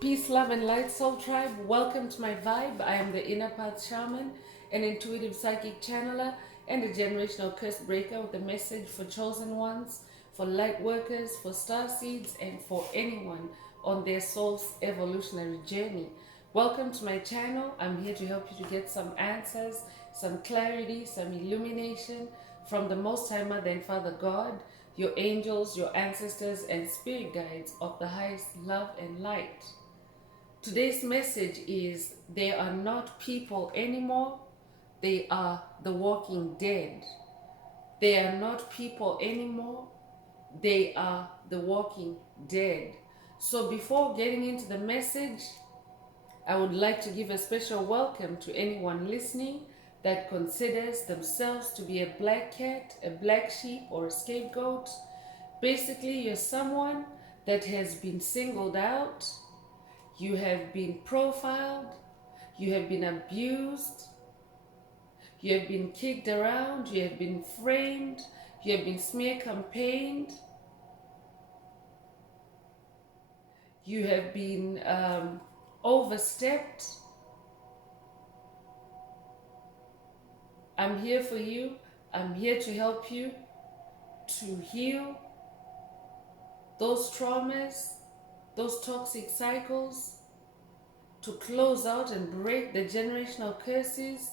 Peace, love, and light, soul tribe. Welcome to my vibe. I am the Inner Path Shaman, an intuitive psychic channeler, and a generational curse breaker with a message for chosen ones, for light workers, for star seeds, and for anyone on their soul's evolutionary journey. Welcome to my channel. I'm here to help you to get some answers, some clarity, some illumination from the Most High Mother and Father God, your angels, your ancestors, and spirit guides of the highest love and light. Today's message is they are not people anymore, they are the walking dead. They are not people anymore, they are the walking dead. So before getting into the message, I would like to give a special welcome to anyone listening that considers themselves to be a black cat, a black sheep, or a scapegoat. Basically, you're someone that has been singled out. You have been profiled, you have been abused, you have been kicked around, you have been framed, you have been smear campaigned, you have been overstepped. I'm here for you. I'm here to help you to heal those traumas, those toxic cycles, to close out and break the generational curses,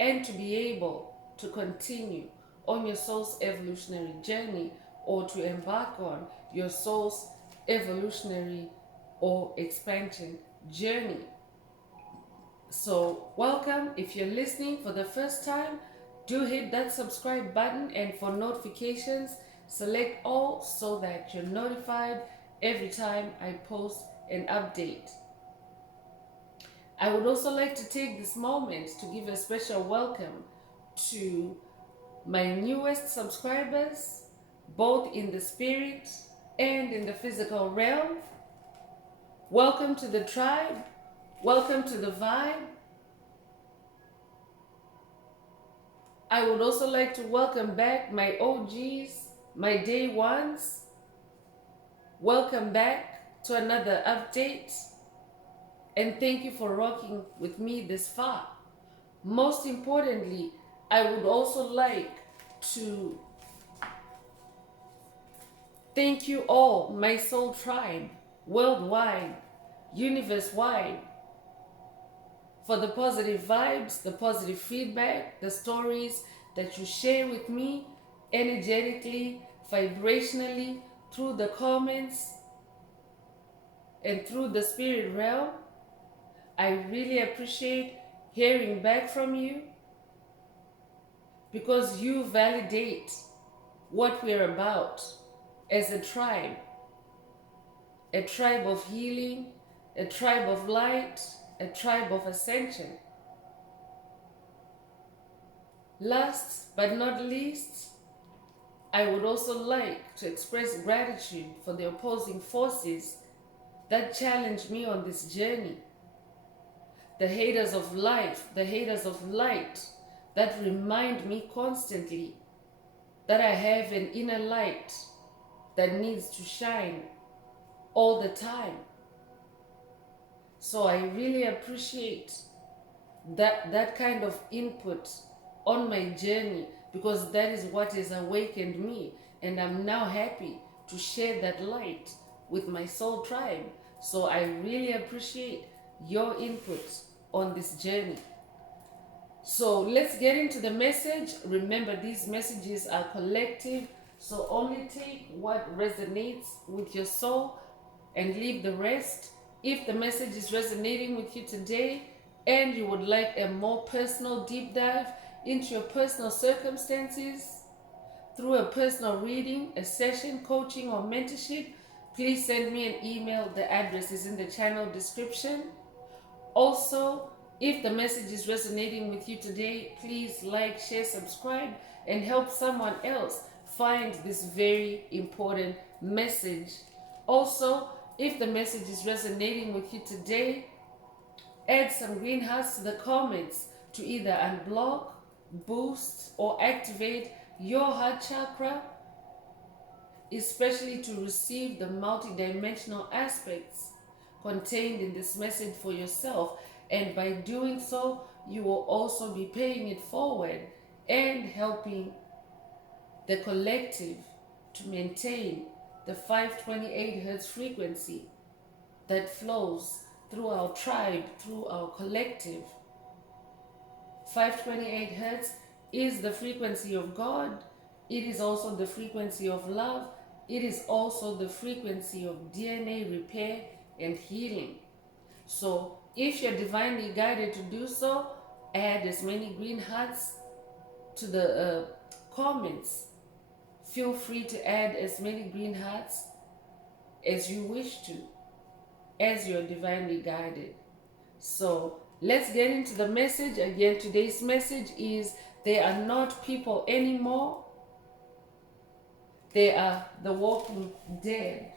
and to be able to continue on your soul's evolutionary journey, or to embark on your soul's evolutionary or expansion journey. So welcome. If you're listening for the first time, do hit that subscribe button, and for notifications, select all so that you're notified every time I post an update. I would also like to take this moment to give a special welcome to my newest subscribers, both in the spirit and in the physical realm. Welcome to the tribe. Welcome to the vibe. I would also like to welcome back my OGs, my day ones. Welcome back to another update. And thank you for rocking with me this far. Most importantly, I would also like to thank you all, my soul tribe, worldwide, universe-wide, for the positive vibes, the positive feedback, the stories that you share with me energetically, vibrationally, through the comments, and through the spirit realm. I really appreciate hearing back from you, because you validate what we're about as a tribe of healing, a tribe of light, a tribe of ascension. Last but not least, I would also like to express gratitude for the opposing forces that challenge me on this journey. The haters of life, the haters of light, that remind me constantly that I have an inner light that needs to shine all the time. So I really appreciate that kind of input on my journey, because that is what has awakened me, and I'm now happy to share that light with my soul tribe. So I really appreciate your input on this journey. So let's get into the message. Remember, these messages are collective, so only take what resonates with your soul and leave the rest. If the message is resonating with you today and you would like a more personal deep dive into your personal circumstances through a personal reading, a session, coaching, or mentorship, please send me an email. The address is in the channel description. Also, if the message is resonating with you today, please like, share, subscribe, and help someone else find this very important message. Also, if the message is resonating with you today, add some green hearts to the comments to either unblock, boost, or activate your heart chakra, especially to receive the multidimensional aspects contained in this message for yourself. And by doing so, you will also be paying it forward and helping the collective to maintain the 528 hertz frequency that flows through our tribe, through our collective. 528 hertz is the frequency of God. It is also the frequency of love. It is also the frequency of DNA repair and healing. So if you're divinely guided to do so, add as many green hearts to the comments. Feel free to add as many green hearts as you wish to, as you're divinely guided. So let's get into the message. Again, today's message is they are not people anymore. They are the walking dead.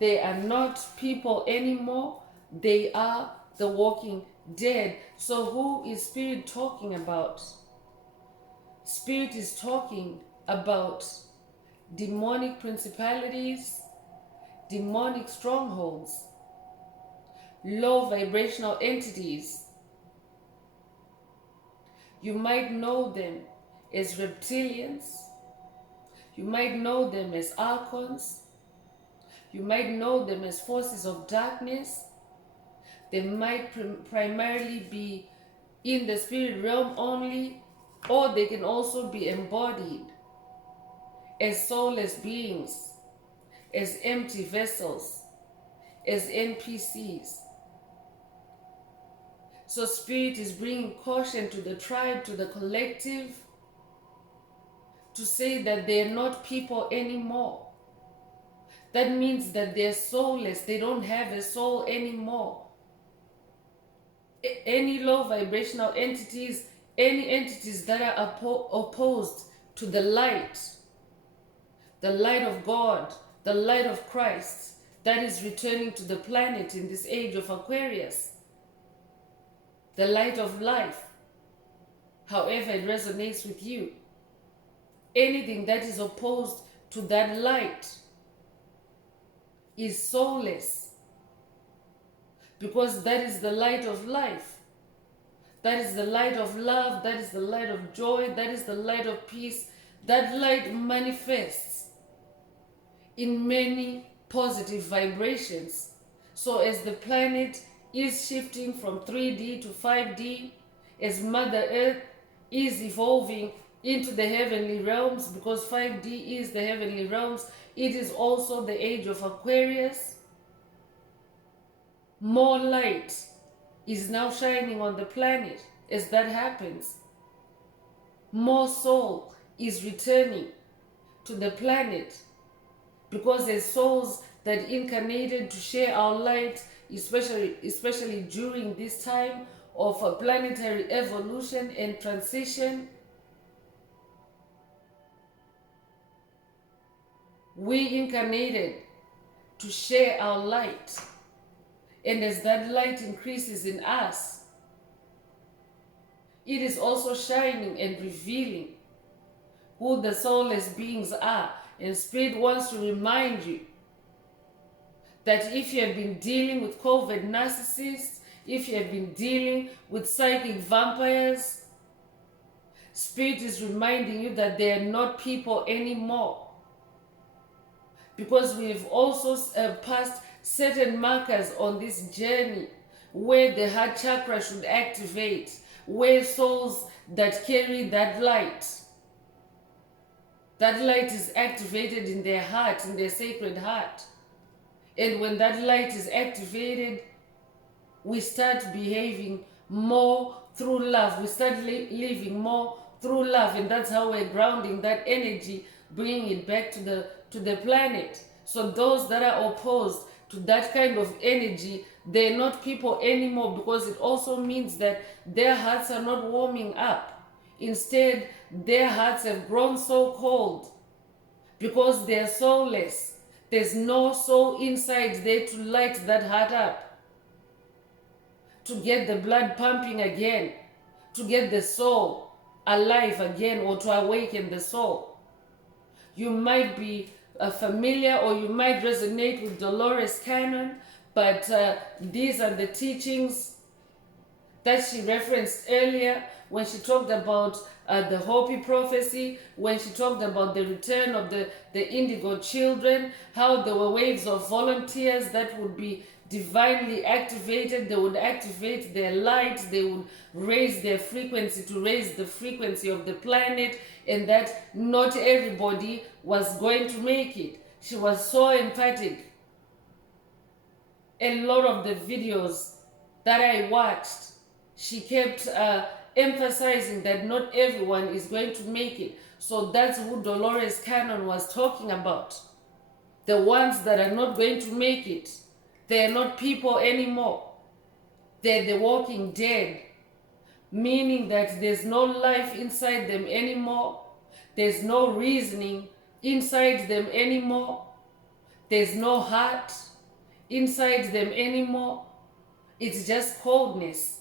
They are not people anymore. They are the walking dead. So who is Spirit talking about? Spirit is talking about demonic principalities, demonic strongholds, low vibrational entities. You might know them as reptilians. You might know them as archons. You might know them as forces of darkness. They might primarily be in the spirit realm only, or they can also be embodied as soulless beings, as empty vessels, as NPCs. So Spirit is bringing caution to the tribe, to the collective, to say that they're not people anymore. That means that they're soulless. They don't have a soul anymore. Any low vibrational entities, any entities that are opposed to the light of God, the light of Christ, that is returning to the planet in this age of Aquarius, the light of life, however it resonates with you. Anything that is opposed to that light is soulless, because that is the light of life. That is the light of love. That is the light of joy. That is the light of peace. That light manifests in many positive vibrations. So as the planet is shifting from 3D to 5D, as Mother Earth is evolving into the heavenly realms, because 5D is the heavenly realms, it is also the age of Aquarius. More light is now shining on the planet. As that happens, more soul is returning to the planet, because there's souls that incarnated to share our light, especially during this time of a planetary evolution and transition. We incarnated to share our light. And as that light increases in us, it is also shining and revealing who the soulless beings are. And Spirit wants to remind you that if you have been dealing with COVID narcissists, if you have been dealing with psychic vampires, Spirit is reminding you that they are not people anymore. Because we have also passed certain markers on this journey where the heart chakra should activate, where souls that carry that light is activated in their heart, in their sacred heart. And when that light is activated, we start behaving more through love. We start living more through love. And that's how we're grounding that energy, bringing it back to the planet. So those that are opposed to that kind of energy, they're not people anymore, because it also means that their hearts are not warming up. Instead, their hearts have grown so cold because they're soulless. There's no soul inside there to light that heart up, to get the blood pumping again, to get the soul alive again, or to awaken the soul. You might be familiar, or you might resonate with Dolores Cannon, But these are the teachings that she referenced earlier when she talked about the Hopi prophecy, when she talked about the return of the indigo children, how there were waves of volunteers that would be divinely activated. They would activate their light, they would raise their frequency to raise the frequency of the planet, and that not everybody was going to make it. She was so emphatic. A lot of the videos that I watched, she kept emphasizing that not everyone is going to make it. So that's who Dolores Cannon was talking about. The ones that are not going to make it. They are not people anymore. They're the walking dead. Meaning that there's no life inside them anymore. There's no reasoning inside them anymore. There's no heart inside them anymore. It's just coldness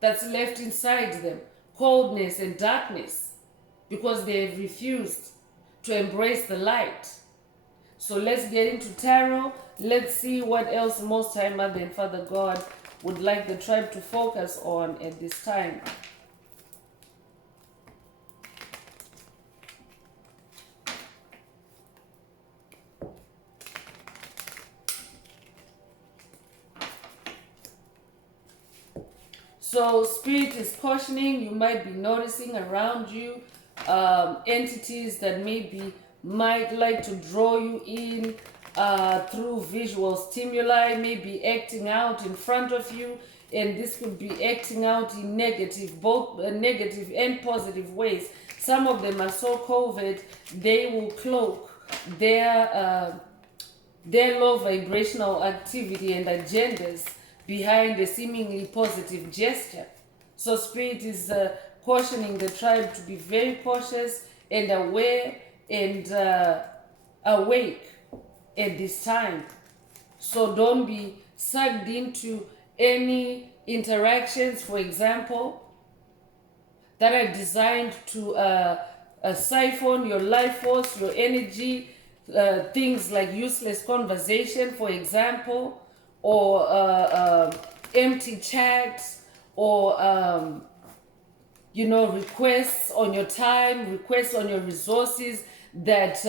that's left inside them. Coldness and darkness, because they have refused to embrace the light. So let's get into tarot. Let's see what else Most High Mother and Father God would like the tribe to focus on at this time. So Spirit is cautioning, you might be noticing around you entities that maybe might like to draw you in through visual stimuli, maybe acting out in front of you, and this could be acting out in negative, both negative and positive ways. Some of them are so covert, they will cloak their low vibrational activity and agendas behind a seemingly positive gesture. So Spirit is cautioning the tribe to be very cautious and aware and awake at this time. So don't be sucked into any interactions, for example, that are designed to siphon your life force, your energy, things like useless conversation, for example, or empty chats, or requests on your time, requests on your resources that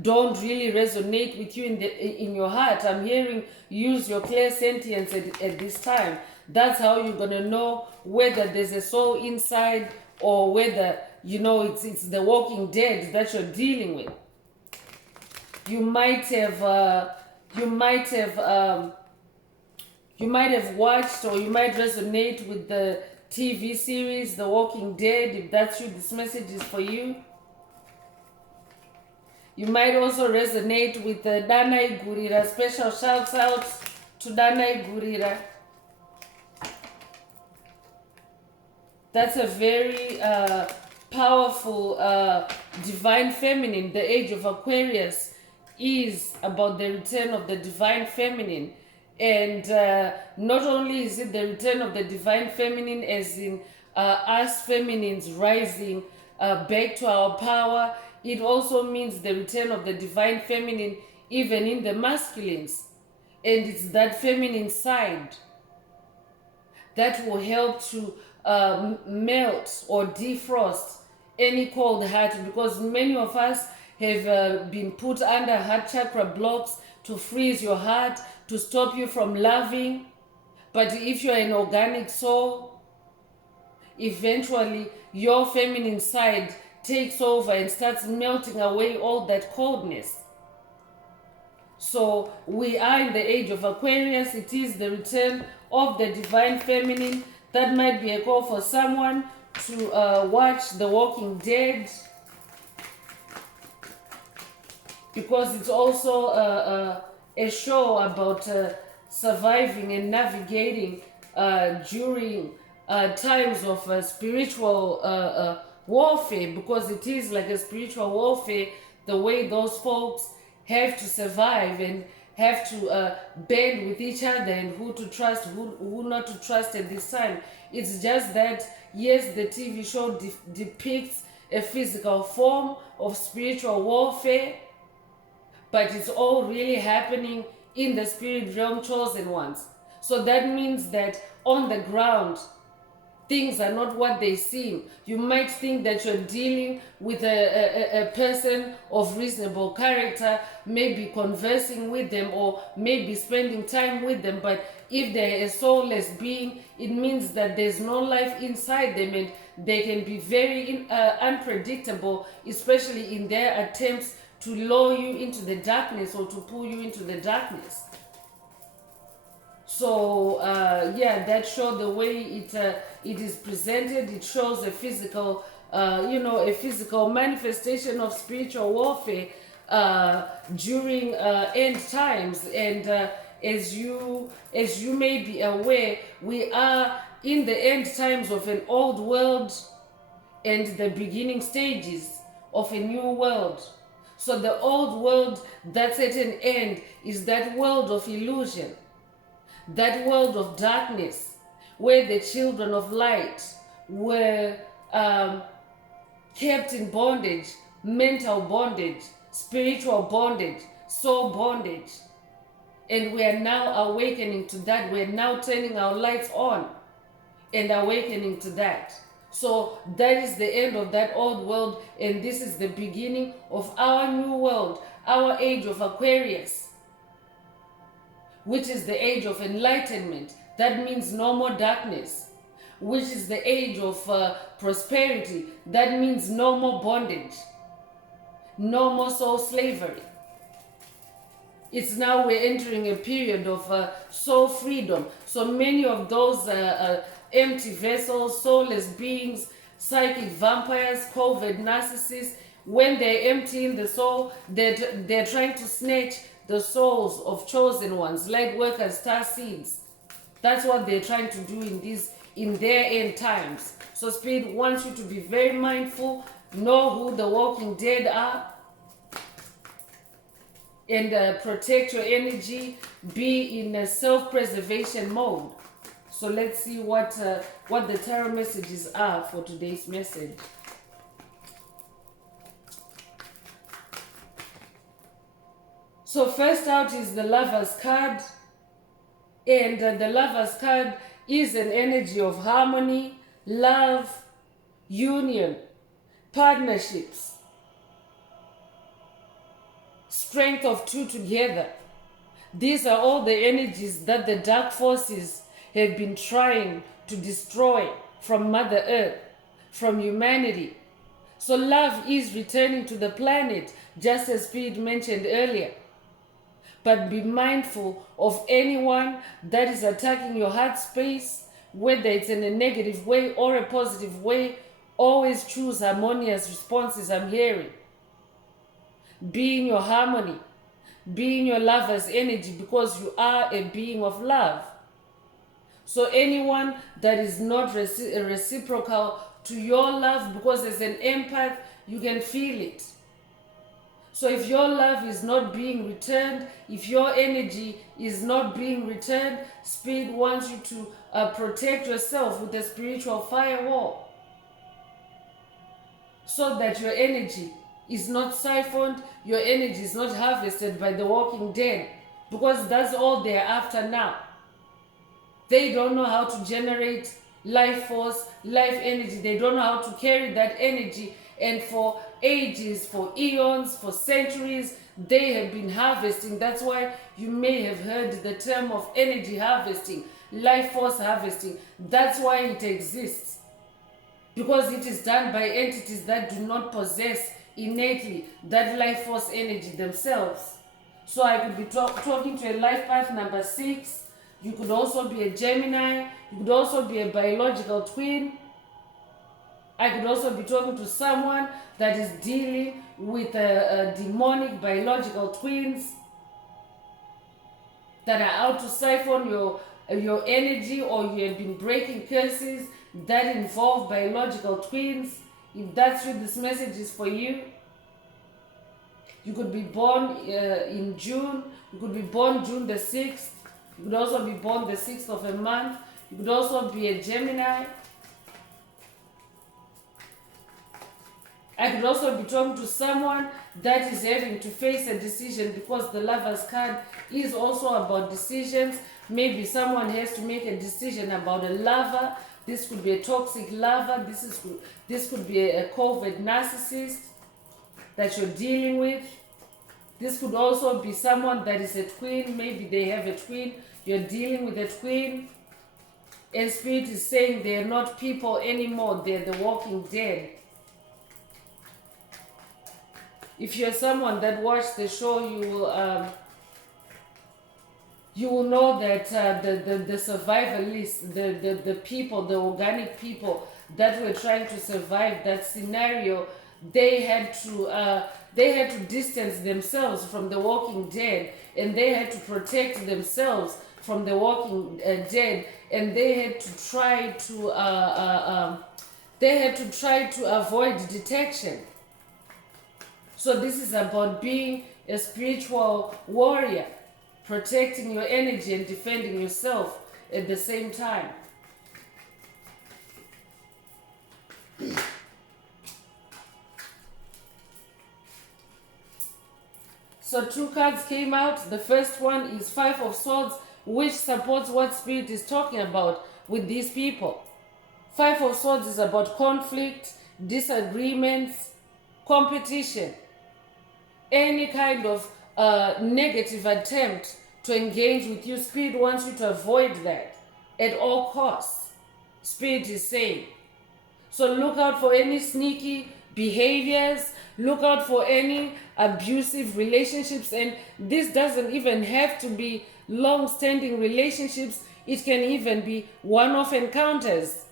don't really resonate with you in your heart. I'm hearing use your clairsentience at this time. That's how you're gonna know whether there's a soul inside or whether it's the walking dead that you're dealing with. You might have watched, or you might resonate with the TV series The Walking Dead. If that's you, this message is for you. You might also resonate with the Danai Gurira. Special shouts out to Danai Gurira. That's a very powerful divine feminine. The age of Aquarius is about the return of the divine feminine. And not only is it the return of the divine feminine, as in us feminines rising back to our power, it also means the return of the divine feminine even in the masculines. And it's that feminine side that will help to melt or defrost any cold heart, because many of us have been put under heart chakra blocks to freeze your heart, to stop you from loving. But if you're an organic soul, eventually your feminine side takes over and starts melting away all that coldness. So we are in the age of Aquarius. It is the return of the divine feminine. That might be a call for someone to watch The Walking Dead, because it's also a show about surviving and navigating during times of spiritual warfare, because it is like a spiritual warfare, the way those folks have to survive and have to band with each other, and who to trust, who not to trust at this time. It's just that, yes, the TV show depicts a physical form of spiritual warfare, but it's all really happening in the spirit realm, chosen ones. So that means that on the ground, things are not what they seem. You might think that you're dealing with a person of reasonable character, maybe conversing with them or maybe spending time with them, but if they're a soulless being, it means that there's no life inside them, and they can be very unpredictable, especially in their attempts to lure you into the darkness or to pull you into the darkness. So yeah, that shows the way it is presented. It shows a physical, a physical manifestation of spiritual warfare during end times. And as you may be aware, we are in the end times of an old world and the beginning stages of a new world. So the old world that's at an end is that world of illusion, that world of darkness, where the children of light were kept in bondage, mental bondage, spiritual bondage, soul bondage. And we are now awakening to that. We're now turning our lights on and awakening to that. So that is the end of that old world, and this is the beginning of our new world, our age of Aquarius, which is the age of enlightenment. That means no more darkness, which is the age of prosperity. That means no more bondage, no more soul slavery. It's now we're entering a period of soul freedom. So many of those empty vessels, soulless beings, psychic vampires, covert narcissists, when they're emptying the soul, they're trying to snatch the souls of chosen ones, light workers, star seeds. That's what they're trying to do in their end times. So Spirit wants you to be very mindful, know who the walking dead are, and protect your energy, be in a self-preservation mode. So let's see what the tarot messages are for today's message. So first out is the Lover's card, and the Lover's card is an energy of harmony, love, union, partnerships, strength of two together. These are all the energies that the dark forces have been trying to destroy from Mother Earth, from humanity. So love is returning to the planet, just as Spirit mentioned earlier. But be mindful of anyone that is attacking your heart space, whether it's in a negative way or a positive way. Always choose harmonious responses, I'm hearing. Be in your harmony. Be in your lover's energy, because you are a being of love. So anyone that is not reciprocal to your love, because as an empath, you can feel it. So if your love is not being returned, if your energy is not being returned, Spirit wants you to protect yourself with a spiritual firewall, so that your energy is not siphoned, your energy is not harvested by the walking dead, because that's all they're after now. They don't know how to generate life force, life energy. They don't know how to carry that energy. And for ages, for eons, for centuries, they have been harvesting. That's why you may have heard the term of energy harvesting, life force harvesting. That's why it exists. Because it is done by entities that do not possess innately that life force energy themselves. So I could be talking to a life path number 6. You could also be a Gemini. You could also be a biological twin. I could also be talking to someone that is dealing with a demonic biological twins that are out to siphon your energy, or you have been breaking curses that involve biological twins. If that's what this message is for you, you could be born in June. You could be born June the 6th. You could also be born the 6th of a month. You could also be a Gemini. I could also be talking to someone that is having to face a decision, because the Lover's card is also about decisions. Maybe someone has to make a decision about a lover. This could be a toxic lover. This could be a covert narcissist that you're dealing with. This could also be someone that is a twin. Maybe they have a twin. You're dealing with a twin. And Spirit is saying they're not people anymore. They're the walking dead. If you're someone that watched the show, you will know that the survivalists, the people, the organic people that were trying to survive that scenario, they had to distance themselves from the walking dead, and they had to protect themselves from the walking dead, and they had to try to avoid detection. So this is about being a spiritual warrior, protecting your energy and defending yourself at the same time. So 2 cards came out. The first one is 5 of Swords, which supports what Spirit is talking about with these people. 5 of Swords is about conflict, disagreements, competition, any kind of negative attempt to engage with you. Spirit wants you to avoid that at all costs, Spirit is saying. So look out for any sneaky behaviors, look out for any abusive relationships, and this doesn't even have to be long-standing relationships. It can even be one-off encounters,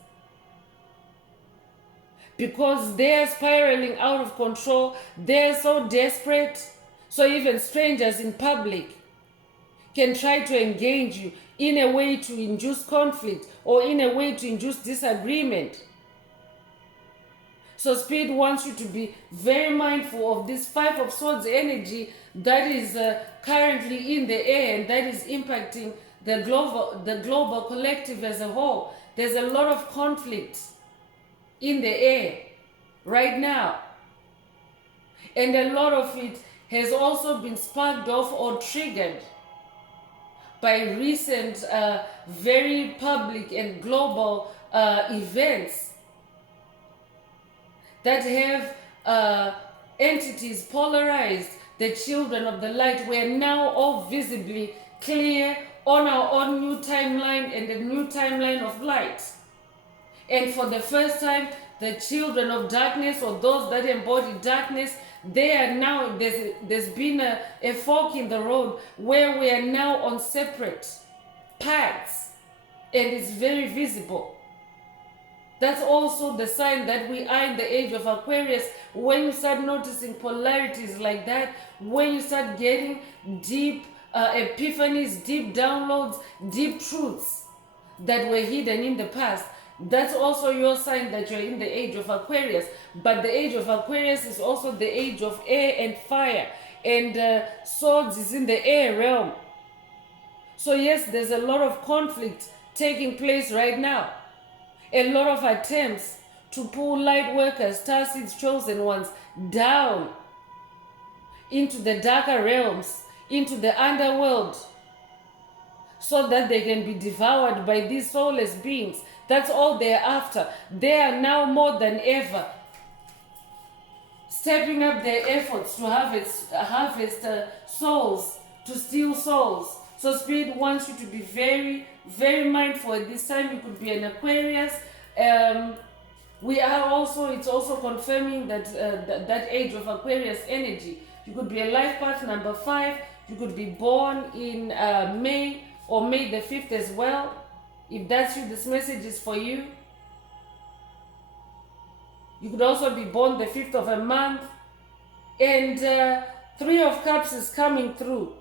because they're spiraling out of control. They're so desperate. So even strangers in public can try to engage you in a way to induce conflict or in a way to induce disagreement. So Spirit wants you to be very mindful of this 5 of Swords energy that is currently in the air, and that is impacting the global collective as a whole. There's a lot of conflict in the air right now, and a lot of it has also been sparked off or triggered by recent very public and global events that have entities polarized. The children of the light were now all visibly clear on our own new timeline and a new timeline of light. And for the first time, the children of darkness, or those that embody darkness, they are now, there's been a fork in the road where we are now on separate paths, and it's very visible. That's also the sign that we are in the age of Aquarius. When you start noticing polarities like that, when you start getting deep epiphanies, deep downloads, deep truths that were hidden in the past, that's also your sign that you're in the age of Aquarius. But the age of Aquarius is also the age of air and fire, and swords is in the air realm. So yes, there's a lot of conflict taking place right now. A lot of attempts to pull light workers, starseeds, chosen ones down into the darker realms, into the underworld, so that they can be devoured by these soulless beings. That's all they're after. They are now more than ever stepping up their efforts to harvest souls, to steal souls. So Spirit wants you to be very, very mindful at this time. You could be an Aquarius. It's also confirming that that age of Aquarius energy. You could be a life path number 5. You could be born in May or May the 5th as well. If that's you, this message is for you. You could also be born the 5th of a month. And 3 of Cups is coming through.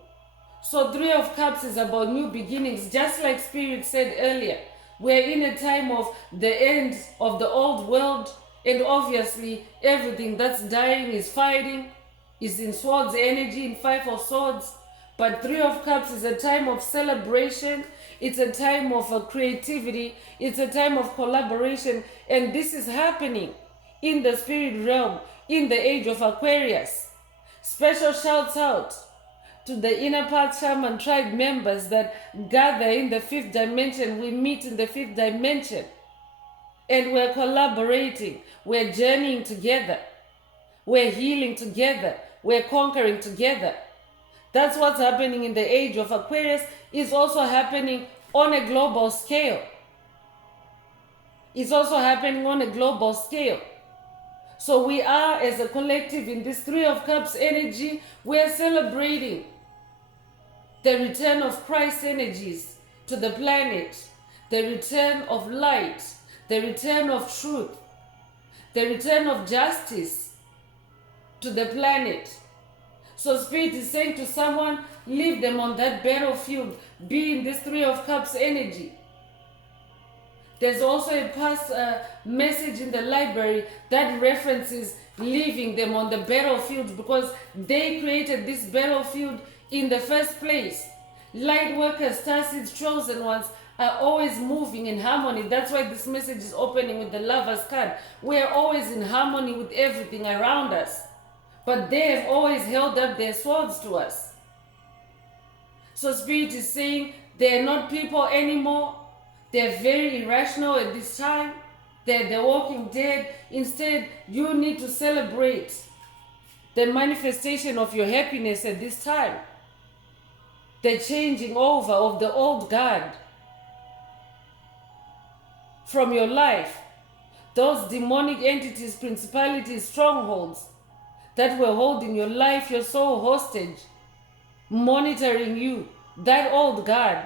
So 3 of Cups is about new beginnings. Just like Spirit said earlier, we're in a time of the end of the old world. And obviously, everything that's dying is fighting, is in Swords energy, in 5 of Swords. But 3 of Cups is a time of celebration. It's a time of creativity. It's a time of collaboration. And this is happening in the spirit realm. in the age of Aquarius. Special shouts out to the Inner Path Shaman tribe members that gather in the fifth dimension. We meet in the fifth dimension and we're collaborating, we're journeying together, we're healing together, we're conquering together. That's what's happening in the age of Aquarius. Is also happening on a global scale. It's also happening on a global scale. So we are, as a collective, in this Three of Cups energy, we're celebrating the return of Christ energies to the planet, the return of light, the return of truth, the return of justice to the planet. So Spirit is saying to someone, leave them on that battlefield, be in this Three of Cups energy. There's also a past message in the library that references leaving them on the battlefield because they created this battlefield in the first place. Light workers, star seeds, chosen ones are always moving in harmony. That's why this message is opening with the Lover's card. We're always in harmony with everything around us. But they have always held up their swords to us. So Spirit is saying they're not people anymore. They're very irrational at this time. They're the walking dead. Instead, you need to celebrate the manifestation of your happiness at this time. The changing over of the old guard from your life. Those demonic entities, principalities, strongholds that were holding your life, your soul hostage, monitoring you, that old guard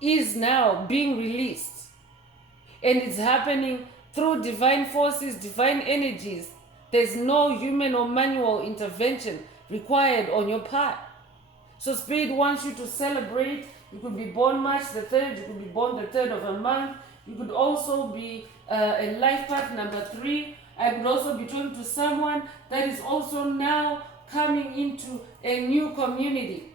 is now being released. And it's happening through divine forces, divine energies. There's no human or manual intervention required on your part. So Spirit wants you to celebrate. You could be born March the 3rd, you could be born the 3rd of a month. You could also be a life path number 3. I could also be talking to someone that is also now coming into a new community.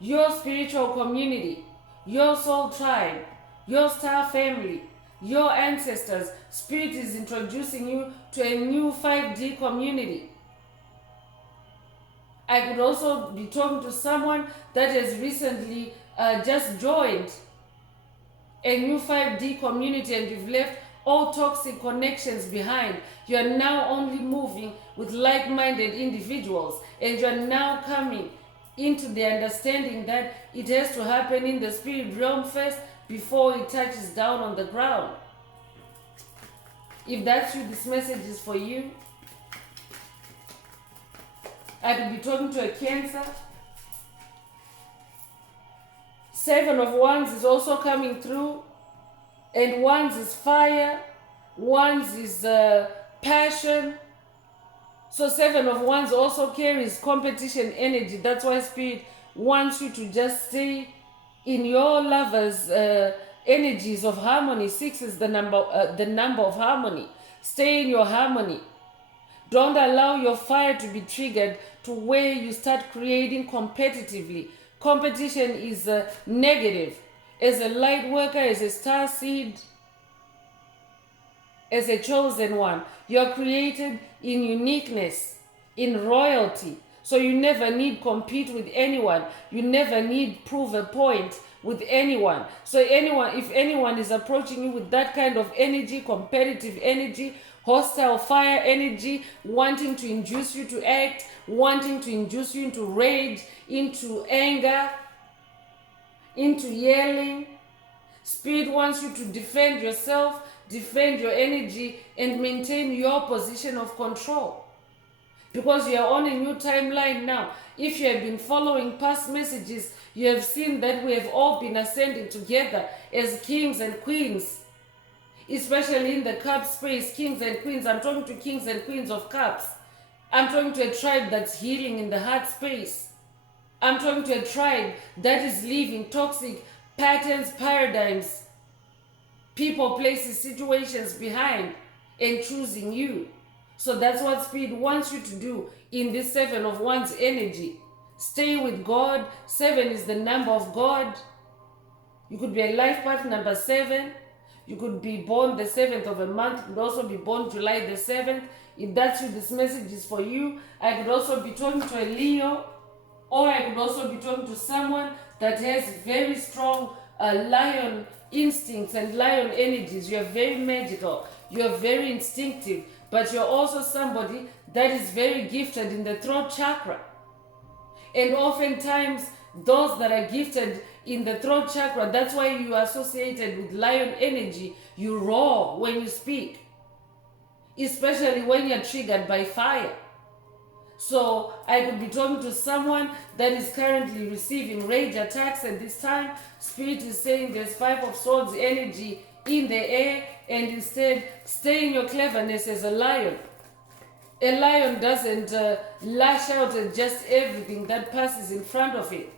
Your spiritual community, your soul tribe, your star family, your ancestors. Spirit is introducing you to a new 5D community. I could also be talking to someone that has recently just joined a new 5D community and you've left all toxic connections behind. You are now only moving with like-minded individuals and you are now coming into the understanding that it has to happen in the spirit realm first before it touches down on the ground. If that's you, this message is for you. I could be talking to a Cancer. 7 of Wands is also coming through. And Wands is fire. Wands is passion. So 7 of Wands also carries competition energy. That's why Spirit wants you to just stay in your lover's energies of harmony. 6 is the number of harmony. Stay in your harmony. Don't allow your fire to be triggered to where you start creating competitively. Competition is negative. As a light worker, as a star seed, as a chosen one, you're created in uniqueness, in royalty. So you never need compete with anyone. You never need prove a point with anyone. So if anyone is approaching you with that kind of energy, competitive energy, hostile fire energy, wanting to induce you to act, wanting to induce you into rage, into anger, into yelling, Spirit wants you to defend yourself, defend your energy, and maintain your position of control. Because you are on a new timeline now. If you have been following past messages, you have seen that we have all been ascending together as kings and queens. Especially in the cup space, kings and queens. I'm talking to kings and queens of cups. I'm talking to a tribe that's healing in the heart space. I'm talking to a tribe that is leaving toxic patterns, paradigms, people, places, situations behind and choosing you. So that's what Spirit wants you to do in this 7 of Wands energy. Stay with God. 7 is the number of God. You could be a life path number 7. You could be born the 7th of a month. You could also be born July the 7th. If that's you, this message is for you. I could also be talking to a Leo, or I could also be talking to someone that has very strong lion instincts and lion energies. You're very magical. You're very instinctive. But you're also somebody that is very gifted in the throat chakra. And oftentimes, those that are gifted in the throat chakra, that's why you are associated with lion energy. You roar when you speak, especially when you're triggered by fire. So I could be talking to someone that is currently receiving rage attacks at this time. Spirit is saying there's 5 of Swords energy in the air, and instead stay in your cleverness as a lion. A lion doesn't lash out at just everything that passes in front of it.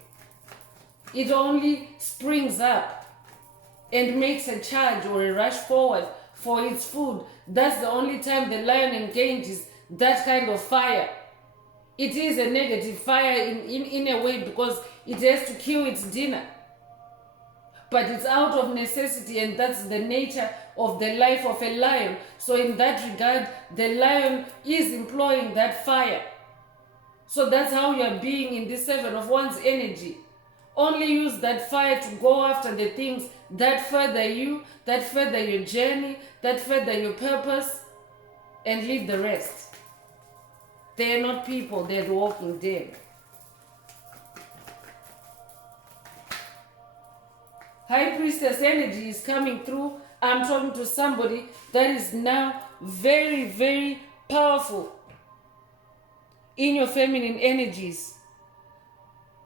It only springs up and makes a charge or a rush forward for its food. That's the only time the lion engages that kind of fire. It is a negative fire in a way because it has to kill its dinner. But it's out of necessity, and that's the nature of the life of a lion. So in that regard, the lion is employing that fire. So that's how you're being in this 7 of Wands energy. Only use that fire to go after the things that further you, that further your journey, that further your purpose, and leave the rest. They are not people, they're the walking dead. High Priestess energy is coming through. I'm talking to somebody that is now very, very powerful in your feminine energies.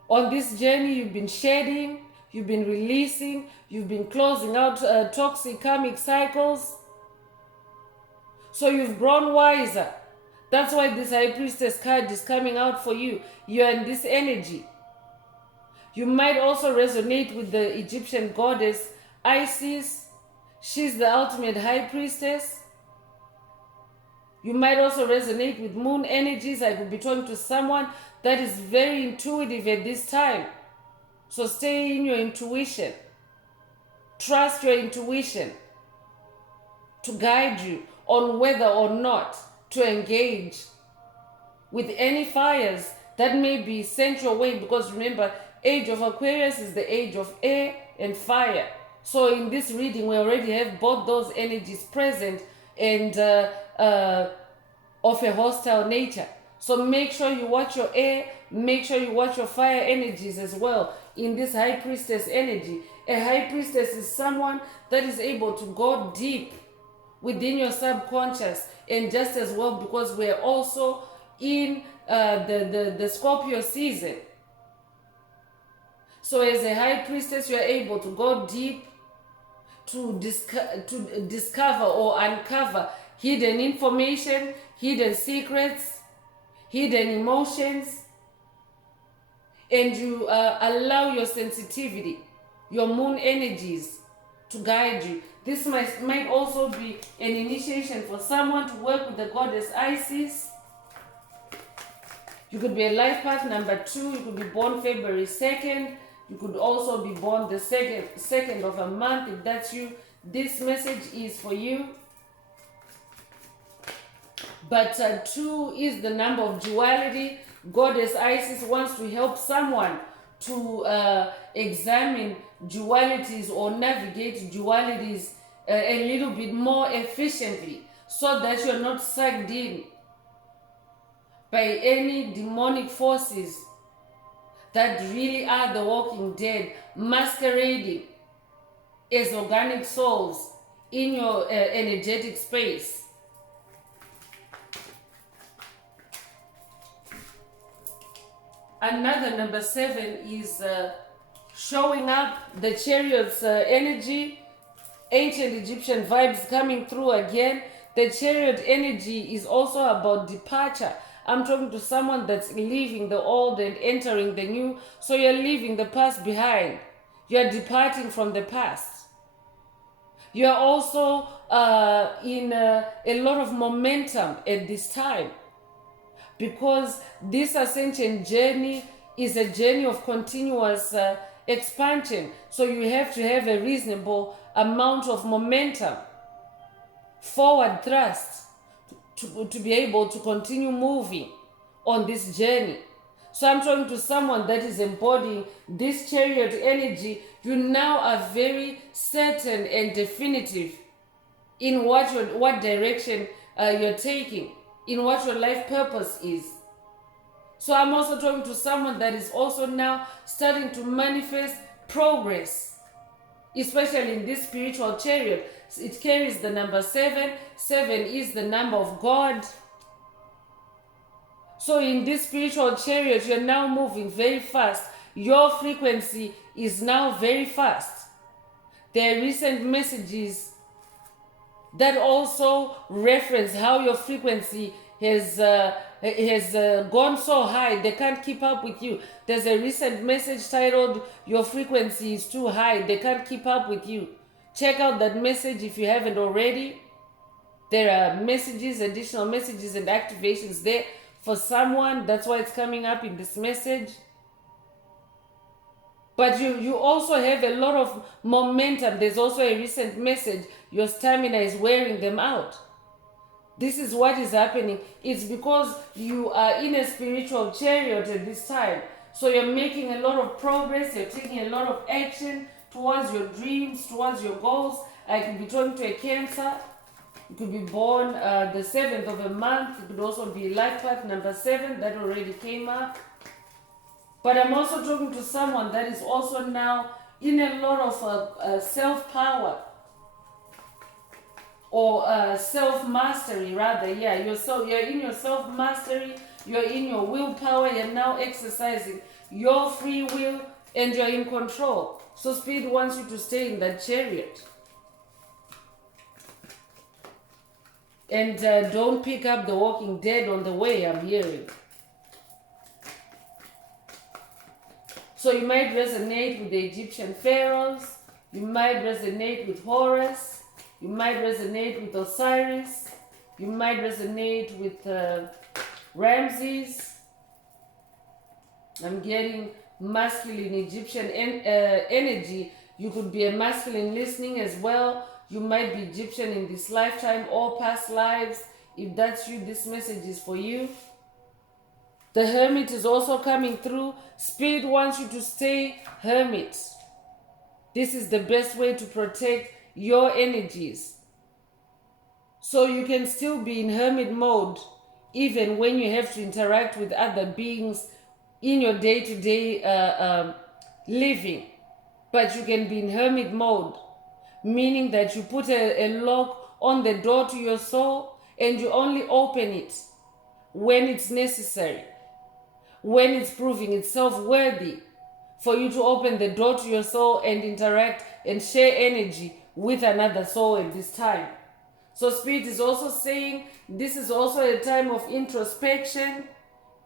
On this journey, you've been shedding, you've been releasing, you've been closing out toxic karmic cycles. So you've grown wiser. That's why this High Priestess card is coming out for you. You're in this energy. You might also resonate with the Egyptian goddess Isis. She's the ultimate High Priestess. You might also resonate with moon energies. I could be talking to someone that is very intuitive at this time. So stay in your intuition. Trust your intuition to guide you on whether or not to engage with any fires that may be sent your way, because remember, age of Aquarius is the age of air and fire. So in this reading, we already have both those energies present and of a hostile nature. So make sure you watch your air, make sure you watch your fire energies as well in this High Priestess energy. A High Priestess is someone that is able to go deep within your subconscious, and just as well because we're also in the Scorpio season. So as a High Priestess, you're able to go deep to discover or uncover hidden information, hidden secrets, hidden emotions, and you allow your sensitivity, your moon energies to guide you. This might also be an initiation for someone to work with the goddess Isis. You could be a life path number 2. You could be born February 2nd. You could also be born the second of a month. If that's you, this message is for you. But 2 is the number of duality. Goddess Isis wants to help someone to examine dualities or navigate dualities a little bit more efficiently, so that you're not sucked in by any demonic forces that really are the walking dead masquerading as organic souls in your energetic space. Another number 7 is showing up, the Chariot's energy, ancient Egyptian vibes coming through again. The Chariot energy is also about departure. I'm talking to someone that's leaving the old and entering the new. So you're leaving the past behind. You're departing from the past. You're also in a lot of momentum at this time, because this ascension journey is a journey of continuous expansion. So you have to have a reasonable amount of momentum, forward thrust to be able to continue moving on this journey. So I'm talking to someone that is embodying this chariot energy. You now are very certain and definitive in what direction you're taking, in what your life purpose is. So I'm also talking to someone that is also now starting to manifest progress, especially in this spiritual chariot. It carries the number 7. 7 is the number of God. So in this spiritual chariot, you're now moving very fast. Your frequency is now very fast. There are recent messages that also reference how your frequency has gone so high they can't keep up with you. There's a recent message titled "Your frequency is too high, they can't keep up with you." Check out that message if you haven't already. There are messages, additional messages and activations there for someone. That's why it's coming up in this message. But you also have a lot of momentum. There's also a recent message. Your stamina is wearing them out. This is what is happening. It's because you are in a spiritual chariot at this time. So you're making a lot of progress. You're taking a lot of action towards your dreams, towards your goals. I could be talking to a Cancer. You could be born the 7th of a month. It could also be life path number 7. That already came up. But I'm also talking to someone that is also now in a lot of self-power or self-mastery rather. Yeah, you're in your self-mastery, you're in your willpower, you're now exercising your free will and you're in control. So Spirit wants you to stay in that chariot. And don't pick up the Walking Dead on the way, I'm hearing. So you might resonate with the Egyptian pharaohs, you might resonate with Horus, you might resonate with Osiris, you might resonate with Ramses. I'm getting masculine Egyptian energy. You could be a masculine listening as well. You might be Egyptian in this lifetime or past lives. If that's you, this message is for you. The Hermit is also coming through. Spirit wants you to stay hermit. This is the best way to protect your energies. So you can still be in hermit mode even when you have to interact with other beings in your day-to-day living. But you can be in hermit mode, meaning that you put a lock on the door to your soul and you only open it when it's necessary, when it's proving itself worthy for you to open the door to your soul and interact and share energy with another soul at this time. So Spirit is also saying this is also a time of introspection,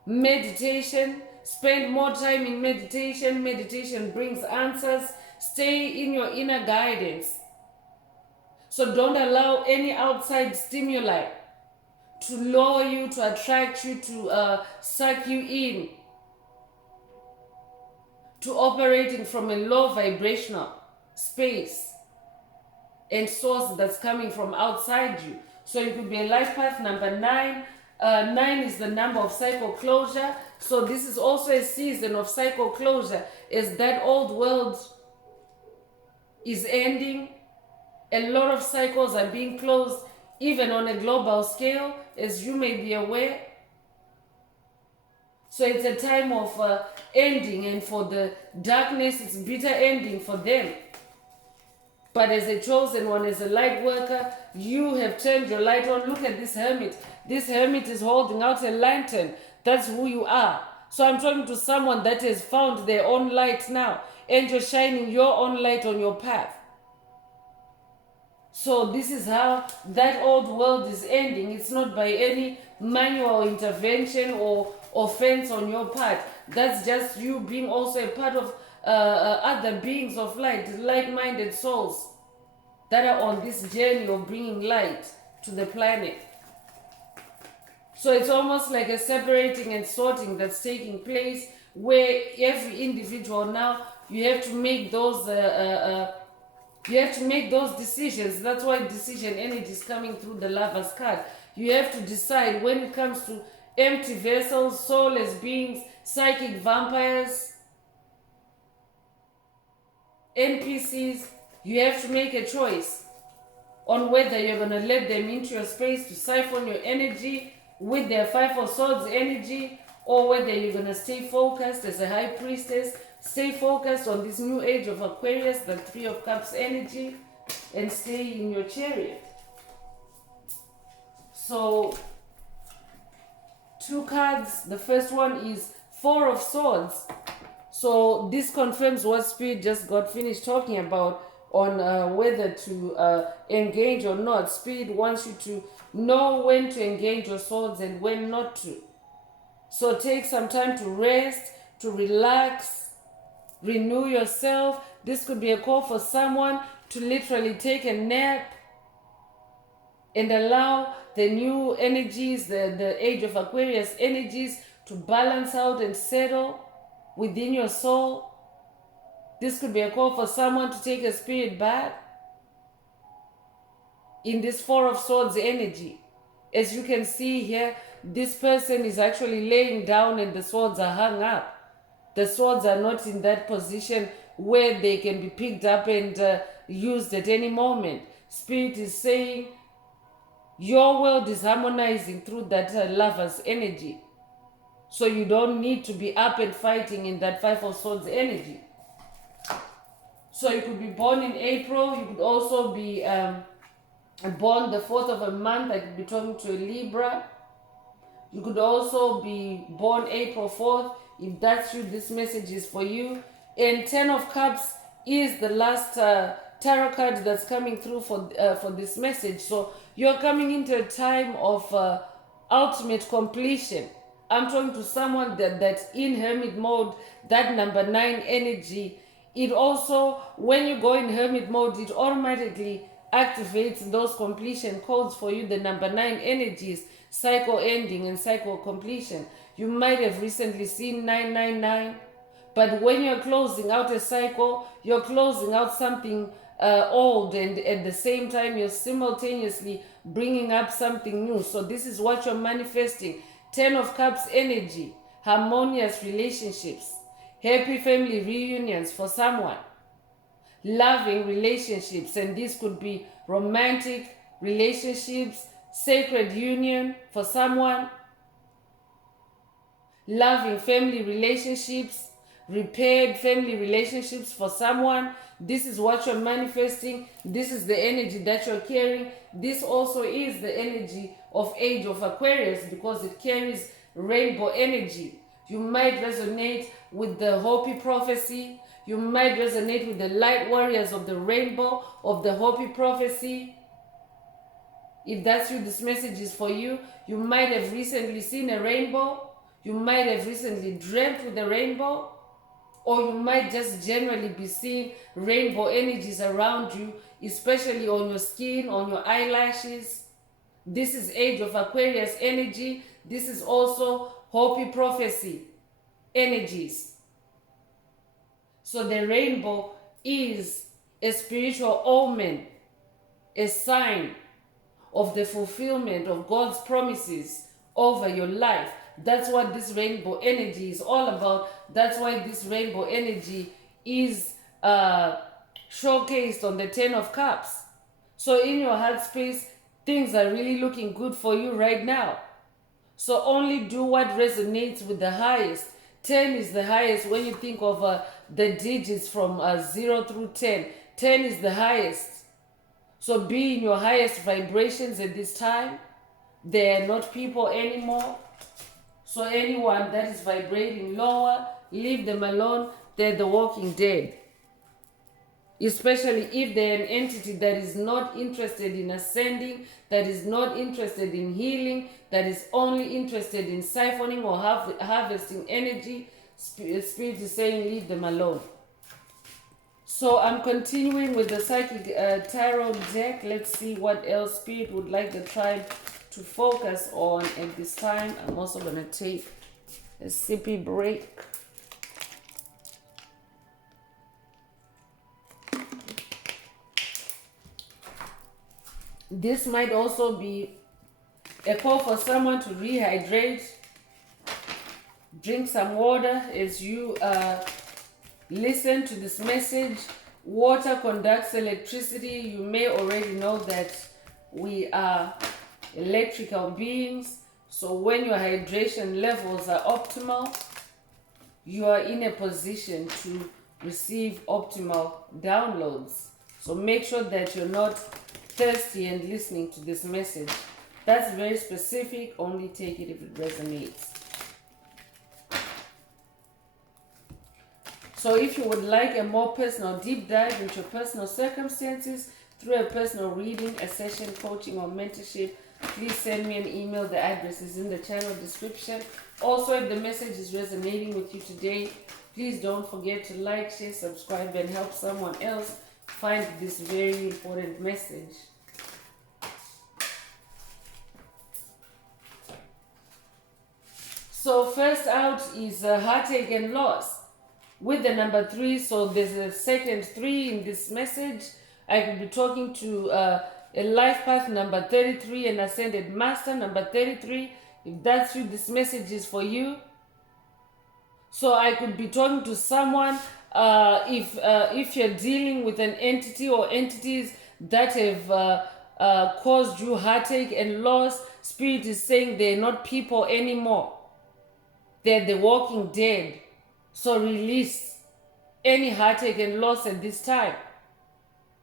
meditation. Spend more time in meditation. Meditation brings answers. Stay in your inner guidance. So don't allow any outside stimuli to lure you, to attract you, to suck you in, to operating from a low vibrational space and source that's coming from outside you. So you could be a life path number 9. 9 is the number of cycle closure. So this is also a season of cycle closure as that old world is ending. A lot of cycles are being closed, even on a global scale, as you may be aware. So it's a time of ending, and for the darkness, it's bitter ending for them. But as a chosen one, as a light worker, you have turned your light on. Look at this hermit. This hermit is holding out a lantern. That's who you are. So I'm talking to someone that has found their own light now, and you're shining your own light on your path. So this is how that old world is ending. It's not by any manual intervention or offense on your part. That's just you being also a part of other beings of light, like-minded souls that are on this journey of bringing light to the planet. So it's almost like a separating and sorting that's taking place, where every individual now, you have to make those You have to make those decisions. That's why decision energy is coming through the Lover's card. You have to decide when it comes to empty vessels, soulless beings, psychic vampires, NPCs. You have to make a choice on whether you're going to let them into your space to siphon your energy with their Five of Swords energy, or whether you're going to stay focused as a High Priestess, stay focused on this new age of Aquarius, the Three of Cups energy, and stay in your Chariot. So, two cards. The first one is Four of Swords. So this confirms what Spirit just got finished talking about on whether to engage or not. Spirit wants you to know when to engage your swords and when not to. So take some time to rest, to relax, renew yourself. This could be a call for someone to literally take a nap and allow the new energies, the age of Aquarius energies to balance out and settle within your soul. This could be a call for someone to take a spirit bath in this Four of Swords energy. As you can see here, this person is actually laying down and the swords are hung up. The swords are not in that position where they can be picked up and used at any moment. Spirit is saying your world is harmonizing through that Lover's energy. So you don't need to be up and fighting in that Five of Swords energy. So you could be born in April. You could also be born the 4th of a month. I could be talking to a Libra. You could also be born April 4th. If that's you, this message is for you. And 10 of Cups is the last tarot card that's coming through for this message. So you're coming into a time of ultimate completion. I'm talking to someone that's in hermit mode, that number 9 energy. It also, when you go in hermit mode, it automatically activates those completion codes for you, the number 9 energies, cycle ending and cycle completion. You might have recently seen 999, but when you're closing out a cycle, you're closing out something old, and at the same time, you're simultaneously bringing up something new. So this is what you're manifesting. 10 of Cups energy, harmonious relationships, happy family reunions for someone, loving relationships, and this could be romantic relationships, sacred union for someone, loving family relationships, repaired family relationships for someone. This is what you're manifesting. This is the energy that you're carrying. This also is the energy of age of Aquarius because it carries rainbow energy. You might resonate with the Hopi prophecy. You might resonate with the light warriors of the rainbow of the Hopi prophecy. If that's you, this message is for you. You might have recently seen a rainbow. You might have recently dreamt with a rainbow. Or you might just generally be seeing rainbow energies around you, especially on your skin, on your eyelashes. This is age of Aquarius energy. This is also Hopi prophecy energies. So the rainbow is a spiritual omen, a sign of the fulfillment of God's promises over your life. That's what this rainbow energy is all about. That's why this rainbow energy is showcased on the 10 of Cups. So in your heart space, things are really looking good for you right now. So only do what resonates with the highest. 10 is the highest when you think of the digits from 0 through 10. 10 is the highest. So be in your highest vibrations at this time. They are not people anymore. So anyone that is vibrating lower, leave them alone. They're the walking dead. Especially if they're an entity that is not interested in ascending, that is not interested in healing, that is only interested in siphoning or harvesting energy. Spirit is saying leave them alone. So I'm continuing with the Psychic Tarot deck. Let's see what else Spirit would like the tribe to focus on at this time. I'm also going to take a sippy break. This might also be a call for someone to rehydrate, drink some water as you listen to this message. Water conducts electricity. You may already know that we are electrical beings. So when your hydration levels are optimal, you are in a position to receive optimal downloads. So make sure that you're not thirsty and listening to this message. That's very specific. Only take it if it resonates. So if you would like a more personal deep dive into your personal circumstances through a personal reading, a session, coaching, or mentorship, please send me an email. The address is in the channel description. Also, if the message is resonating with you today, please don't forget to like, share, subscribe, and help someone else find this very important message. So first out is heartache and loss with the number 3. So there's a second 3 in this message. I could be talking to a life path number 33 and ascended master number 33. If that's you, this message is for you. So I could be talking to someone if you're dealing with an entity or entities that have caused you heartache and loss. Spirit is saying they're not people anymore. They're the walking dead. So release any heartache and loss at this time.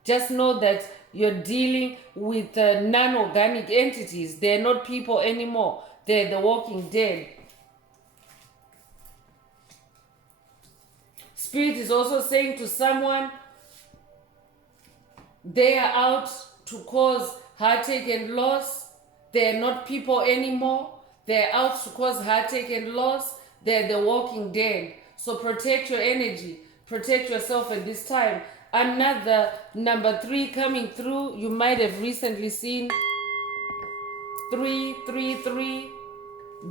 Just know that you're dealing with non-organic entities. They're not people anymore. They're the walking dead. Spirit is also saying to someone, they are out to cause heartache and loss. They're not people anymore. They're out to cause heartache and loss. They're the walking dead. So protect your energy. Protect yourself at this time. Another number 3 coming through. You might have recently seen 333.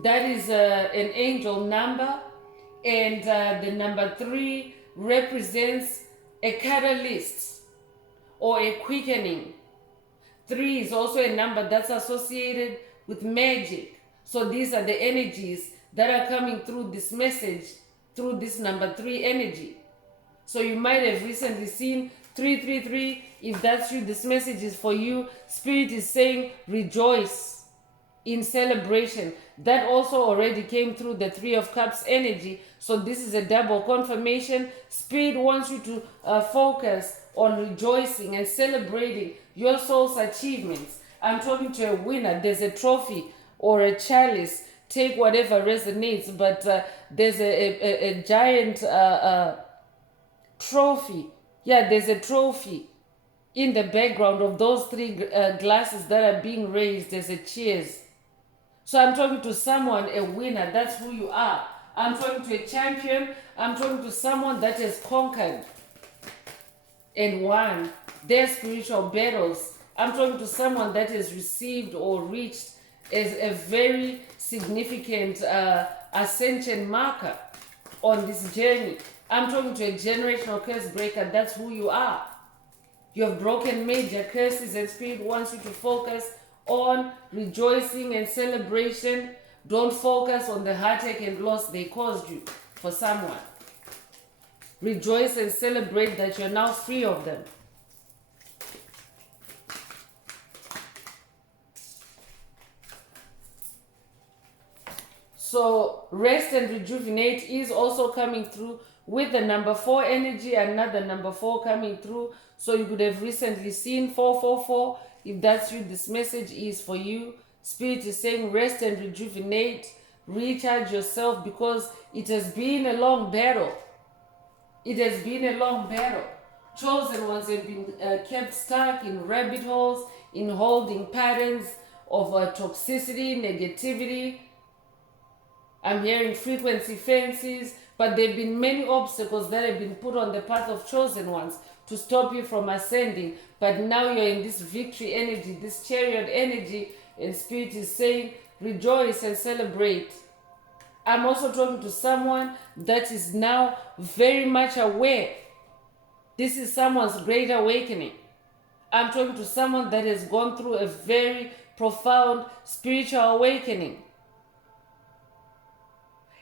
That is an angel number. And the number 3 represents a catalyst or a quickening. 3 is also a number that's associated with magic. So these are the energies that are coming through this message, through this number 3 energy. So you might have recently seen 333. If that's you, this message is for you. Spirit is saying rejoice in celebration. That also already came through the 3 of Cups energy. So this is a double confirmation. Spirit wants you to focus on rejoicing and celebrating your soul's achievements. I'm talking to a winner. There's a trophy or a chalice. Take whatever resonates, but there's a giant trophy. Yeah, there's a trophy in the background of those 3 glasses that are being raised. There's a cheers. So I'm talking to someone, a winner. That's who you are. I'm talking to a champion. I'm talking to someone that has conquered and won their spiritual battles. I'm talking to someone that has received or reached as a very significant ascension marker on this journey. I'm talking to a generational curse breaker. That's who you are. You have broken major curses, and Spirit wants you to focus on rejoicing and celebration. Don't focus on the heartache and loss they caused you for someone. Rejoice and celebrate that you're now free of them. So rest and rejuvenate is also coming through with the number 4 energy. Another number 4 coming through. So you could have recently seen 444. If that's you, this message is for you. Spirit is saying rest and rejuvenate. Recharge yourself, because it has been a long battle. It has been a long battle. Chosen ones have been kept stuck in rabbit holes, in holding patterns of toxicity, negativity. I'm hearing frequency fences, but there have been many obstacles that have been put on the path of chosen ones to stop you from ascending. But now you're in this victory energy, this chariot energy, and Spirit is saying, rejoice and celebrate. I'm also talking to someone that is now very much aware. This is someone's great awakening. I'm talking to someone that has gone through a very profound spiritual awakening.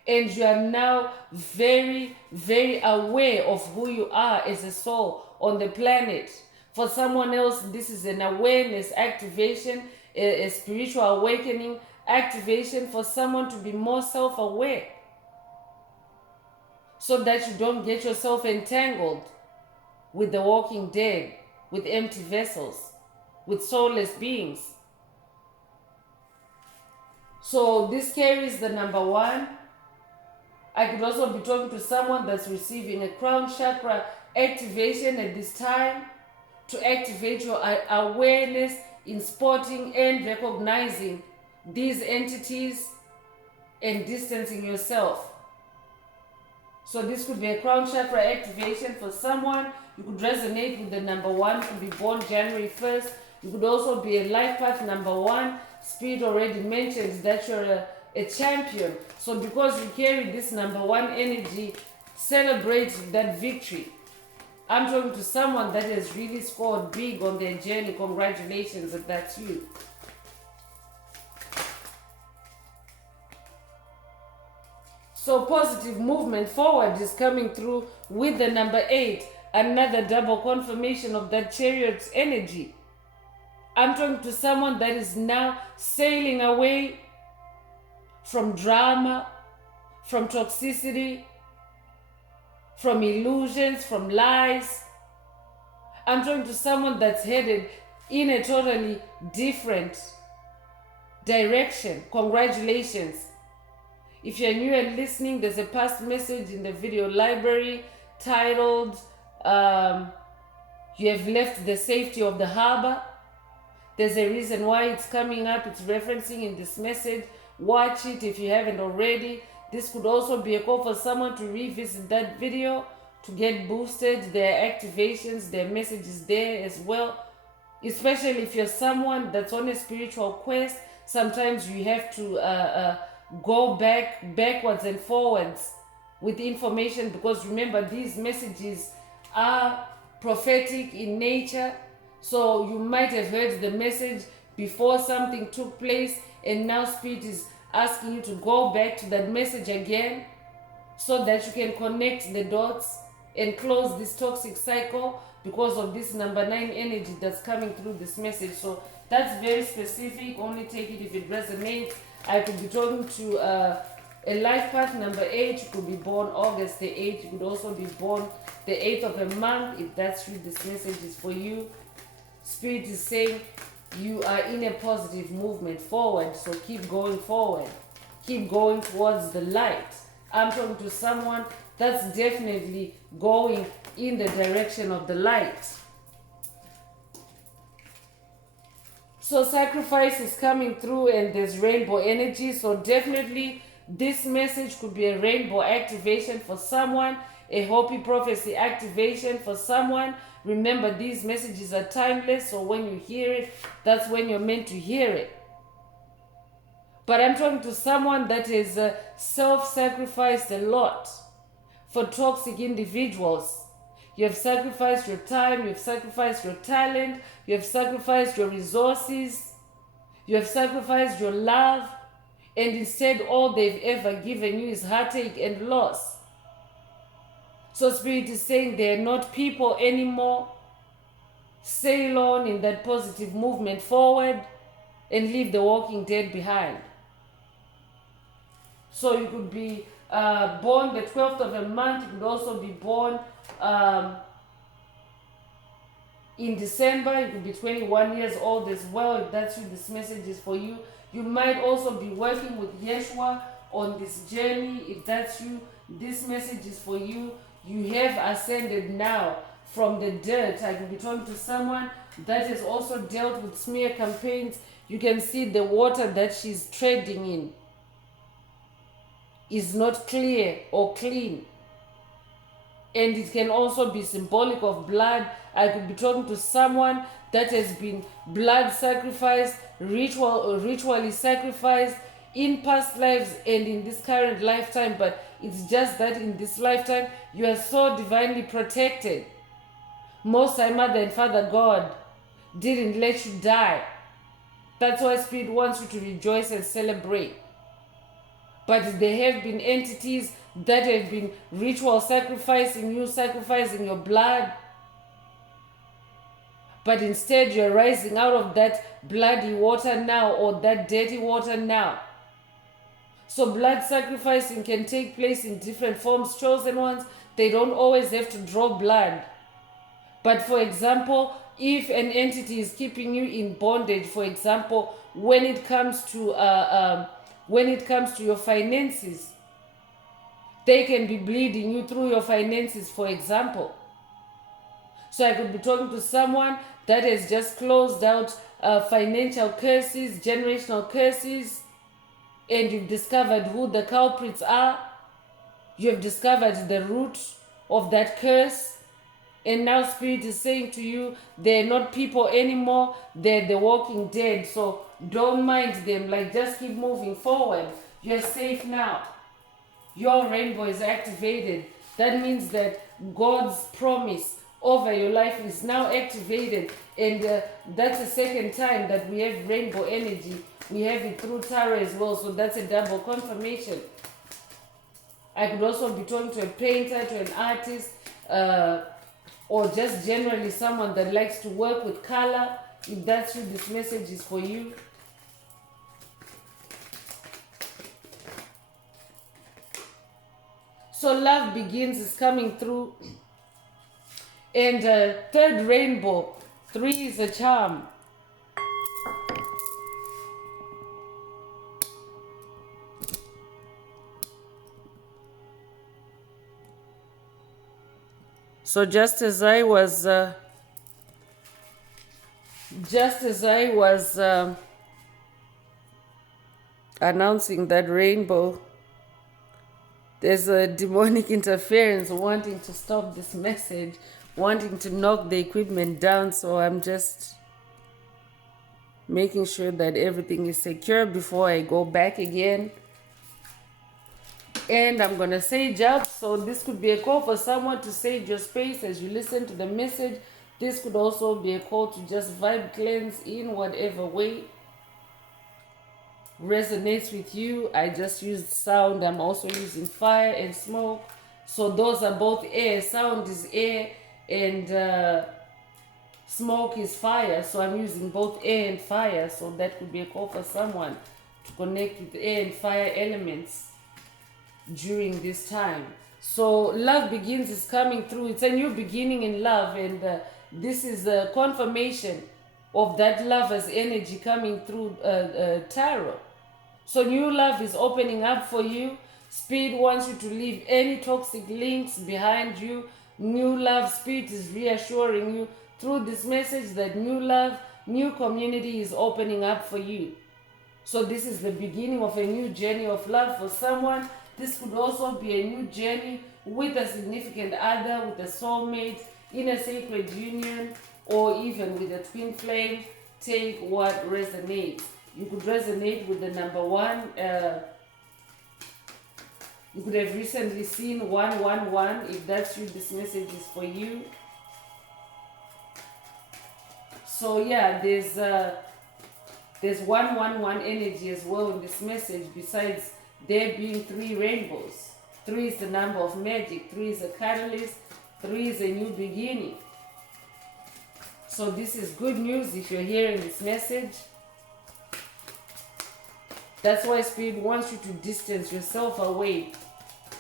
And you are now very, very aware of who you are as a soul on the planet. For someone else, this is an awareness activation, a spiritual awakening activation for someone to be more self-aware, so that you don't get yourself entangled with the walking dead, with empty vessels, with soulless beings. So this carries the number 1. I could also be talking to someone that's receiving a crown chakra activation at this time, to activate your awareness in spotting and recognizing these entities and distancing yourself. So this could be a crown chakra activation for someone. You could resonate with the number 1, you could be born January 1st. You could also be a life path number 1. Spirit already mentions that you're a champion. So because you carry this number 1 energy, celebrate that victory. I'm talking to someone that has really scored big on their journey. Congratulations if that's you. So positive movement forward is coming through with the number 8. Another double confirmation of that chariot's energy. I'm talking to someone that is now sailing away from drama, from toxicity, from illusions, from lies. I'm talking to someone that's headed in a totally different direction. Congratulations. If you're new and listening, there's a past message in the video library titled, You have left the safety of the harbor. There's a reason why it's coming up. It's referencing in this message. Watch it if you haven't already. This could also be a call for someone to revisit that video to get boosted, their activations, their messages there as well. Especially if you're someone that's on a spiritual quest, sometimes you have to go backwards and forwards with information, because remember, these messages are prophetic in nature. So you might have heard the message before something took place, and now Spirit is asking you to go back to that message again so that you can connect the dots and close this toxic cycle because of this number 9 energy that's coming through this message. So that's very specific. Only take it if it resonates. I could be talking to a life path number 8. You could be born August the 8th. You could also be born the 8th of a month. If that's true, this message is for you. Spirit is saying you are in a positive movement forward, so keep going forward. Keep going towards the light. I'm talking to someone that's definitely going in the direction of the light. So sacrifice is coming through, and there's rainbow energy. So definitely this message could be a rainbow activation for someone, a Hopi prophecy activation for someone. Remember, these messages are timeless, so when you hear it, that's when you're meant to hear it. But I'm talking to someone that has self-sacrificed a lot for toxic individuals. You have sacrificed your time, you have sacrificed your talent, you have sacrificed your resources, you have sacrificed your love, and instead all they've ever given you is heartache and loss. So Spirit is saying they're not people anymore. Sail on in that positive movement forward and leave the walking dead behind. So you could be born the 12th of a month. You could also be born in December. You could be 21 years old as well. If that's you, this message is for you. You might also be working with Yeshua on this journey. If that's you, this message is for you. You have ascended now from the dirt. I could be talking to someone that has also dealt with smear campaigns. You can see the water that she's treading in is not clear or clean. And it can also be symbolic of blood. I could be talking to someone that has been blood sacrificed, ritually sacrificed in past lives and in this current lifetime. But it's just that in this lifetime, you are so divinely protected. Most High Mother and Father God didn't let you die. That's why Spirit wants you to rejoice and celebrate. But there have been entities that have been ritual sacrificing you, sacrificing your blood. But instead you're rising out of that bloody water now, or that dirty water now. So blood sacrificing can take place in different forms. Chosen ones, they don't always have to draw blood. But for example, if an entity is keeping you in bondage, for example, when it comes to your finances, they can be bleeding you through your finances, for example. So I could be talking to someone that has just closed out financial curses, generational curses, and you've discovered who the culprits are. You have discovered the root of that curse. And now Spirit is saying to you, they're not people anymore, they're the walking dead. So don't mind them, like just keep moving forward. You're safe now. Your rainbow is activated. That means that God's promise over your life is now activated. And that's the second time that we have rainbow energy. We have it through tarot as well. So that's a double confirmation. I could also be talking to a painter, to an artist, or just generally someone that likes to work with color. If that's you, this message is for you. So love begins is coming through. And third rainbow, 3 is a charm. So just as I was announcing that rainbow, there's a demonic interference wanting to stop this message, wanting to knock the equipment down. So I'm just making sure that everything is secure before I go back again. And I'm going to sage up. So this could be a call for someone to sage your space as you listen to the message. This could also be a call to just vibe cleanse in whatever way resonates with you. I just used sound. I'm also using fire and smoke. So those are both air. Sound is air and smoke is fire. So I'm using both air and fire. So that could be a call for someone to connect with air and fire elements during this time. So love begins is coming through. It's a new beginning in love, and this is a confirmation of that lover's energy coming through tarot. So new love is opening up for you. Spirit wants you to leave any toxic links behind you. New love, Spirit is reassuring you through this message that new love, new community is opening up for you. So this is the beginning of a new journey of love for someone. This could also be a new journey with a significant other, with a soulmate, in a sacred union, or even with a twin flame. Take what resonates. You could resonate with the number 1. You could have recently seen 111. If that's you, this message is for you. So yeah, there's 111 energy as well in this message, besides there being 3 rainbows. 3 is the number of magic. 3 is a catalyst. 3 is a new beginning. So this is good news if you're hearing this message. That's why Spirit wants you to distance yourself away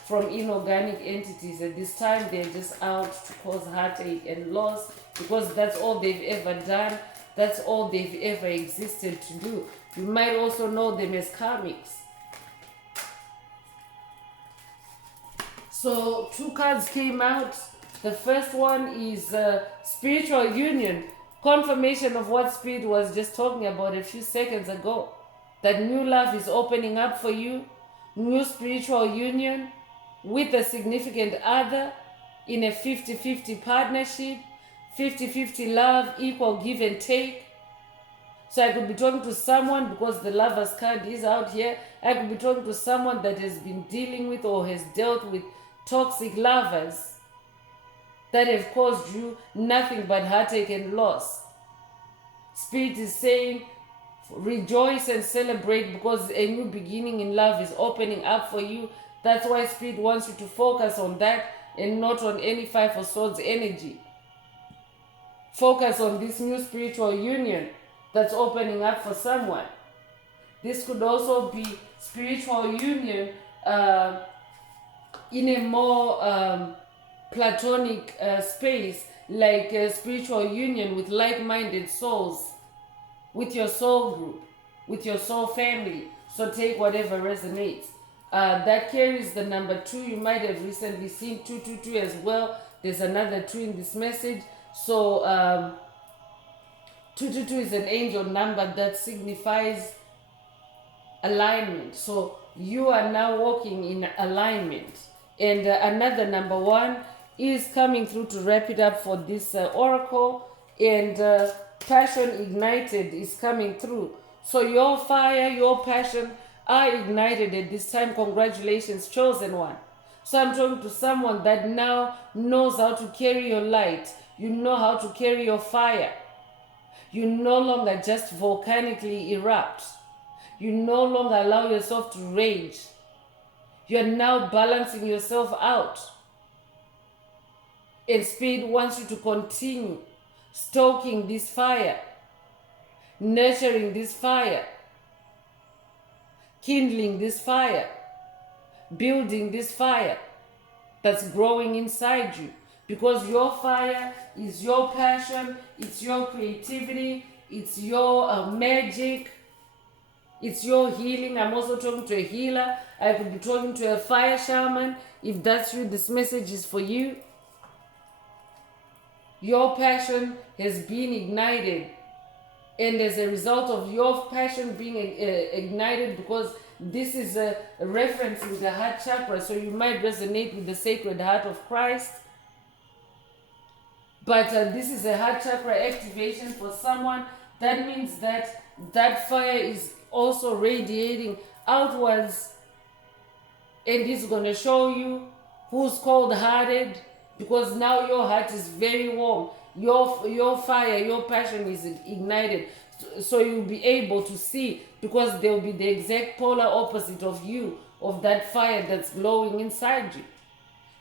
from inorganic entities. At this time, they're just out to cause heartache and loss, because that's all they've ever done. That's all they've ever existed to do. You might also know them as karmics. So 2 cards came out. The first one is spiritual union. Confirmation of what Spirit was just talking about a few seconds ago. That new love is opening up for you. New spiritual union with a significant other in a 50-50 partnership. 50-50 love, equal give and take. So I could be talking to someone, because the Lover's card is out here. I could be talking to someone that has been dealing with or has dealt with toxic lovers that have caused you nothing but heartache and loss. Spirit is saying, rejoice and celebrate because a new beginning in love is opening up for you. That's why Spirit wants you to focus on that and not on any Five of Swords energy. Focus on this new spiritual union that's opening up for someone. This could also be spiritual union in a more platonic space, like a spiritual union with like-minded souls, with your soul group, with your soul family. So take whatever resonates. That carries the number 2. You might have recently seen 222 as well. There's another 2 in this message. So 222 is an angel number that signifies alignment. So you are now walking in alignment. And another number 1 is coming through to wrap it up for this oracle. And passion ignited is coming through. So your fire, your passion are ignited at this time. Congratulations, chosen one. So I'm talking to someone that now knows how to carry your light. You know how to carry your fire. You no longer just volcanically erupt. You no longer allow yourself to rage. You're now balancing yourself out. And Spirit wants you to continue stoking this fire, nurturing this fire, kindling this fire, building this fire that's growing inside you. Because your fire is your passion, it's your creativity, it's your magic, it's your healing. I'm also talking to a healer. I could be talking to a fire shaman. If that's you, this message is for you. Your passion has been ignited. And as a result of your passion being ignited, because this is a reference in the heart chakra, so you might resonate with the Sacred Heart of Christ. But this is a heart chakra activation for someone. That means that that fire is also radiating outwards, and it's going to show you who's cold-hearted, because now your heart is very warm. Your fire, your passion is ignited. So you'll be able to see, because they'll be the exact polar opposite of you, of that fire that's glowing inside you.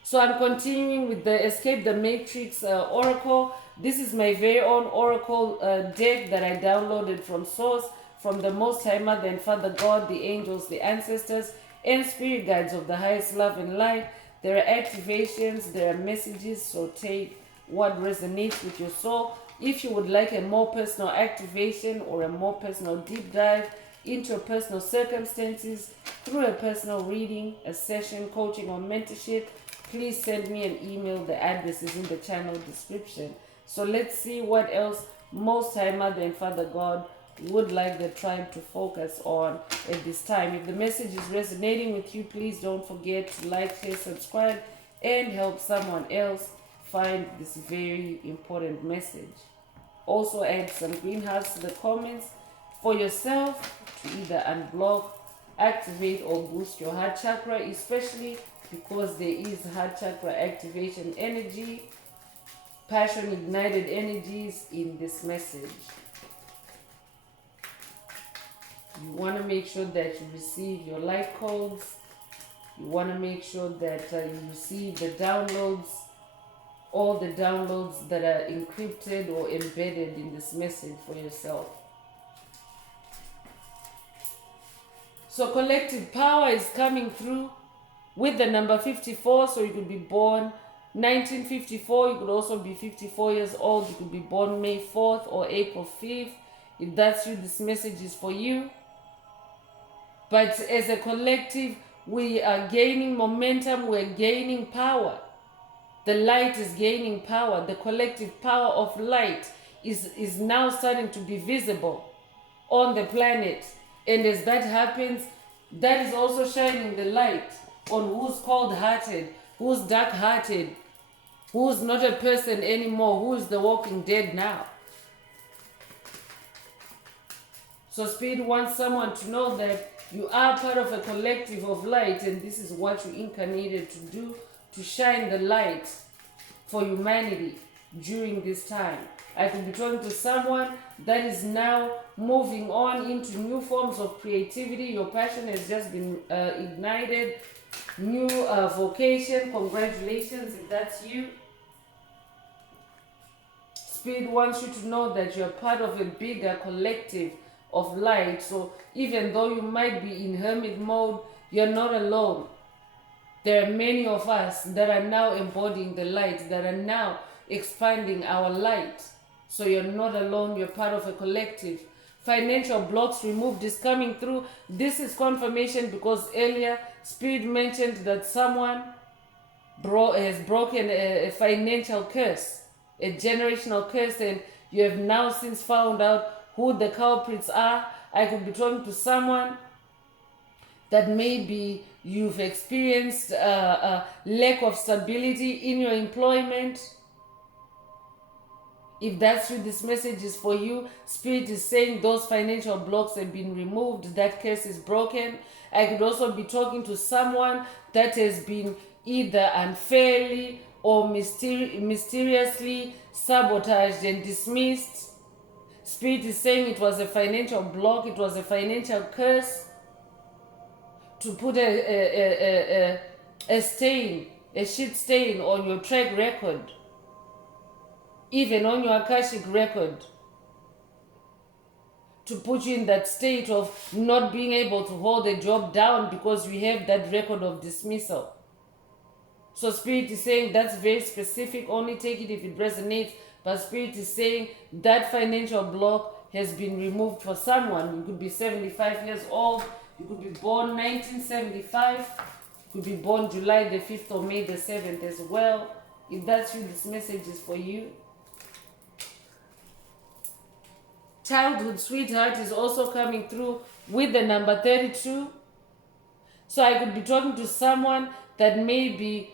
So I'm continuing with the Escape the Matrix Oracle. This is my very own Oracle deck that I downloaded from Source, from the Most High Mother and Father God, the angels, the ancestors, and spirit guides of the highest love and light. There are activations, there are messages, so take what resonates with your soul. If you would like a more personal activation or a more personal deep dive into your personal circumstances through a personal reading, a session, coaching, or mentorship, please send me an email. The address is in the channel description. So let's see what else Most High Mother and Father God would like the tribe to focus on at this time. If the message is resonating with you, please don't forget to like, share, subscribe, and help someone else find this very important message. Also add some green hearts to the comments for yourself to either unblock, activate, or boost your heart chakra, especially because there is heart chakra activation energy, passion ignited energies in this message. You want to make sure that you receive your light codes. You want to make sure that you receive the downloads, all the downloads that are encrypted or embedded in this message for yourself. So collective power is coming through with the number 54. So you could be born 1954. You could also be 54 years old. You could be born May 4th or April 5th. If that's you, this message is for you. But as a collective, we are gaining momentum. We're gaining power. The light is gaining power. The collective power of light is now starting to be visible on the planet. And as that happens, that is also shining the light on who's cold-hearted, who's dark-hearted, who's not a person anymore, who's the walking dead now. So Spirit wants someone to know that you are part of a collective of light, and this is what you incarnated to do, to shine the light for humanity. during this time. I could be talking to someone that is now moving on into new forms of creativity. Your passion has just been ignited. New vocation. Congratulations if that's you. Spirit wants you to know that you're part of a bigger collective of light. So even though you might be in hermit mode, you're not alone. There are many of us that are now embodying the light, that are now expanding our light. So you're not alone, you're part of a collective. Financial blocks removed is coming through. This is confirmation because earlier Spirit mentioned that someone has broken a financial curse, a generational curse, and you have now since found out who the culprits are. I could be talking to someone that maybe you've experienced a lack of stability in your employment. If that's you, this message is for you. Spirit is saying those financial blocks have been removed. That curse is broken. I could also be talking to someone that has been either unfairly or mysteriously sabotaged and dismissed. Spirit is saying it was a financial block. It was a financial curse to put a stain, a shit stain on your track record, even on your Akashic record, to put you in that state of not being able to hold a job down because you have that record of dismissal. So Spirit is saying that's very specific, only take it if it resonates, but Spirit is saying that financial block has been removed for someone. You could be 75 years old, you could be born 1975, you could be born July the 5th or May the 7th as well. If that's you, this message is for you. Childhood sweetheart is also coming through with the number 32. So I could be talking to someone that maybe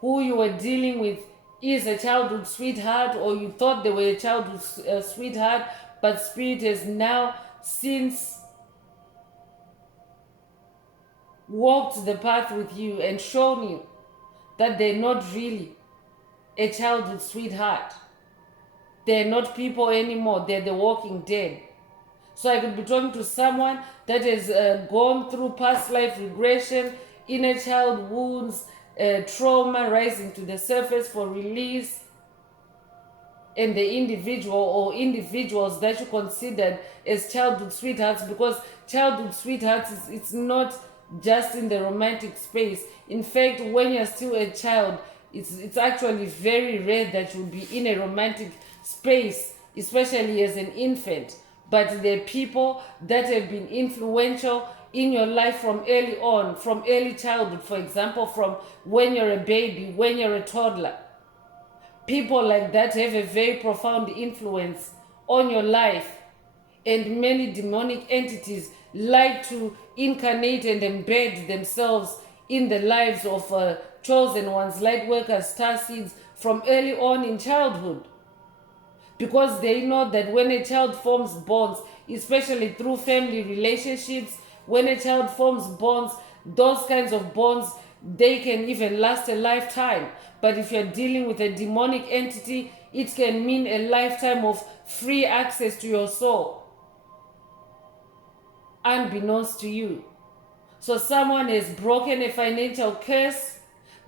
who you were dealing with is a childhood sweetheart, or you thought they were a childhood sweetheart, but Spirit has now since walked the path with you and shown you that they're not really a childhood sweetheart. They're not people anymore. They're the walking dead. So I could be talking to someone that has gone through past life regression, inner child wounds, trauma rising to the surface for release, and the individual or individuals that you considered as childhood sweethearts, because childhood sweethearts, it's not just in the romantic space. In fact, when you're still a child, it's actually very rare that you'll be in a romantic space, especially as an infant. But there are people that have been influential in your life from early on, from early childhood, for example, from when you're a baby, when you're a toddler. People like that have a very profound influence on your life, and many demonic entities like to incarnate and embed themselves in the lives of chosen ones, light workers, star seeds, from early on in childhood. Because they know that when a child forms bonds, especially through family relationships, when a child forms bonds, those kinds of bonds, they can even last a lifetime. But if you're dealing with a demonic entity, it can mean a lifetime of free access to your soul, unbeknownst to you. So someone has broken a financial curse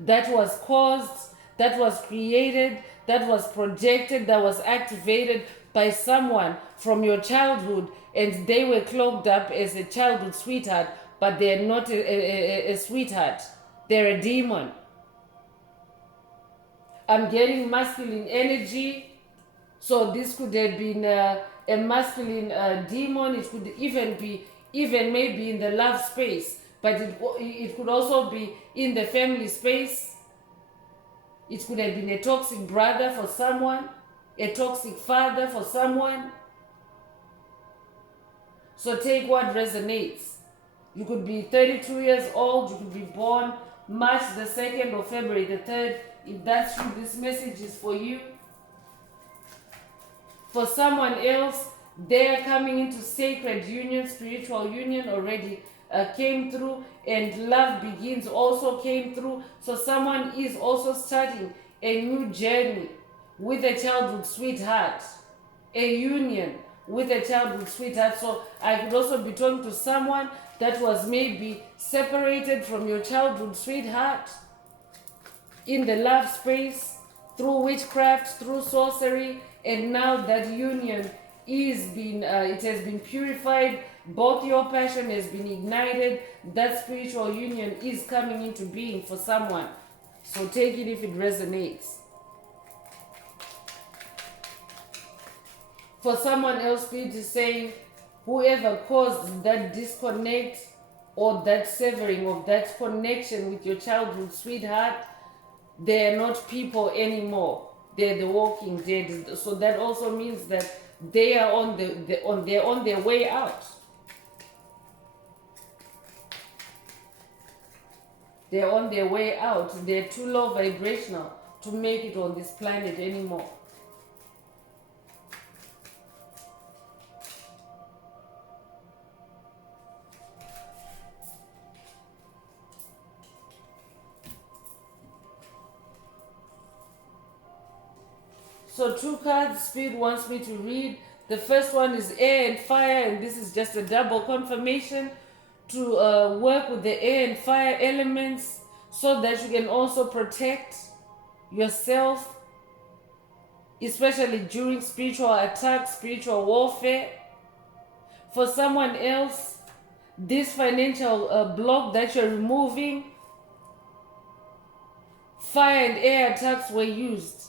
that was caused, that was created, that was projected, that was activated by someone from your childhood, and they were cloaked up as a childhood sweetheart, but they're not a sweetheart. They're a demon. I'm getting masculine energy, so this could have been a masculine demon. It could even maybe in the love space, but it could also be in the family space. It could have been a toxic brother for someone, a toxic father for someone. So take what resonates. You could be 32 years old, you could be born March the 2nd or February the 3rd. If that's you, this message is for you. For someone else, they are coming into sacred union, spiritual union already came through, and love begins also came through. So someone is also starting a new journey with a childhood sweetheart, a union with a childhood sweetheart. So I could also be talking to someone that was maybe separated from your childhood sweetheart in the love space through witchcraft, through sorcery, and now that union is being it has been purified. Both your passion has been ignited. That spiritual union is coming into being for someone. So take it if it resonates. For someone else, Spirit is saying, whoever caused that disconnect or that severing of that connection with your childhood sweetheart, they're not people anymore. They're the walking dead. So that also means that they are on their way out. They're on their way out. They're too low vibrational to make it on this planet anymore. So 2 cards Spirit wants me to read. The first one is air and fire, and this is just a double confirmation to work with the air and fire elements so that you can also protect yourself, especially during spiritual attacks, spiritual warfare. For someone else, this financial block that you're removing, fire and air attacks were used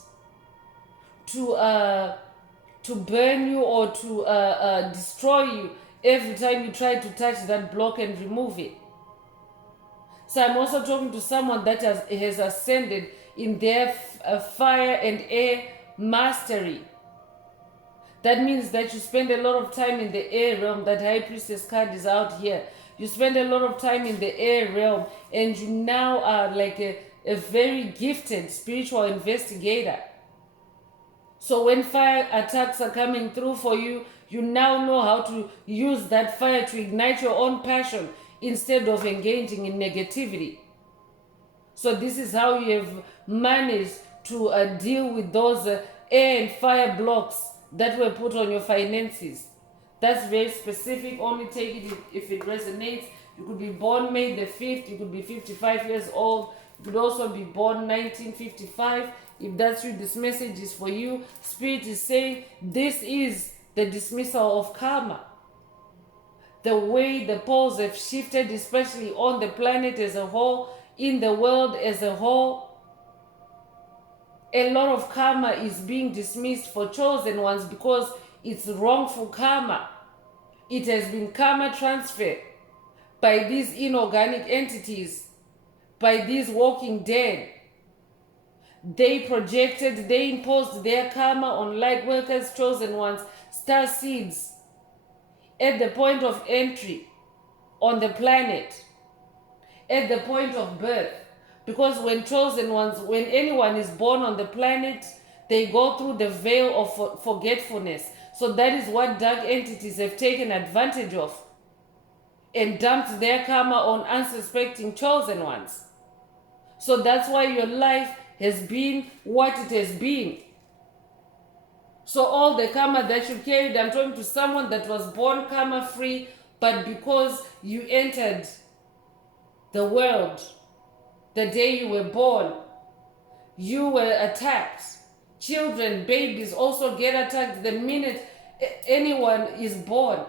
to burn you or to destroy you every time you try to touch that block and remove it. So I'm also talking to someone that has ascended in their fire and air mastery. That means that you spend a lot of time in the air realm. That High Priestess card is out here. You spend a lot of time in the air realm, and you now are like a very gifted spiritual investigator. So when fire attacks are coming through for you, you now know how to use that fire to ignite your own passion instead of engaging in negativity. So this is how you have managed to deal with those air and fire blocks that were put on your finances. That's very specific. Only take it if it resonates. You could be born May the 5th. You could be 55 years old. You could also be born 1955. If that's you, this message is for you. Spirit is saying this is the dismissal of karma. The way the poles have shifted, especially on the planet as a whole, in the world as a whole, a lot of karma is being dismissed for chosen ones because it's wrongful karma. It has been karma transferred by these inorganic entities, by these walking dead. They projected, they imposed their karma on light workers, chosen ones, star seeds, at the point of entry on the planet, at the point of birth. Because when chosen ones, when anyone is born on the planet, they go through the veil of forgetfulness. So that is what dark entities have taken advantage of and dumped their karma on unsuspecting chosen ones. So that's why your life has been what it has been. So all the karma that you carried, I'm talking to someone that was born karma free, but because you entered the world the day you were born, you were attacked. Children, babies also get attacked the minute anyone is born.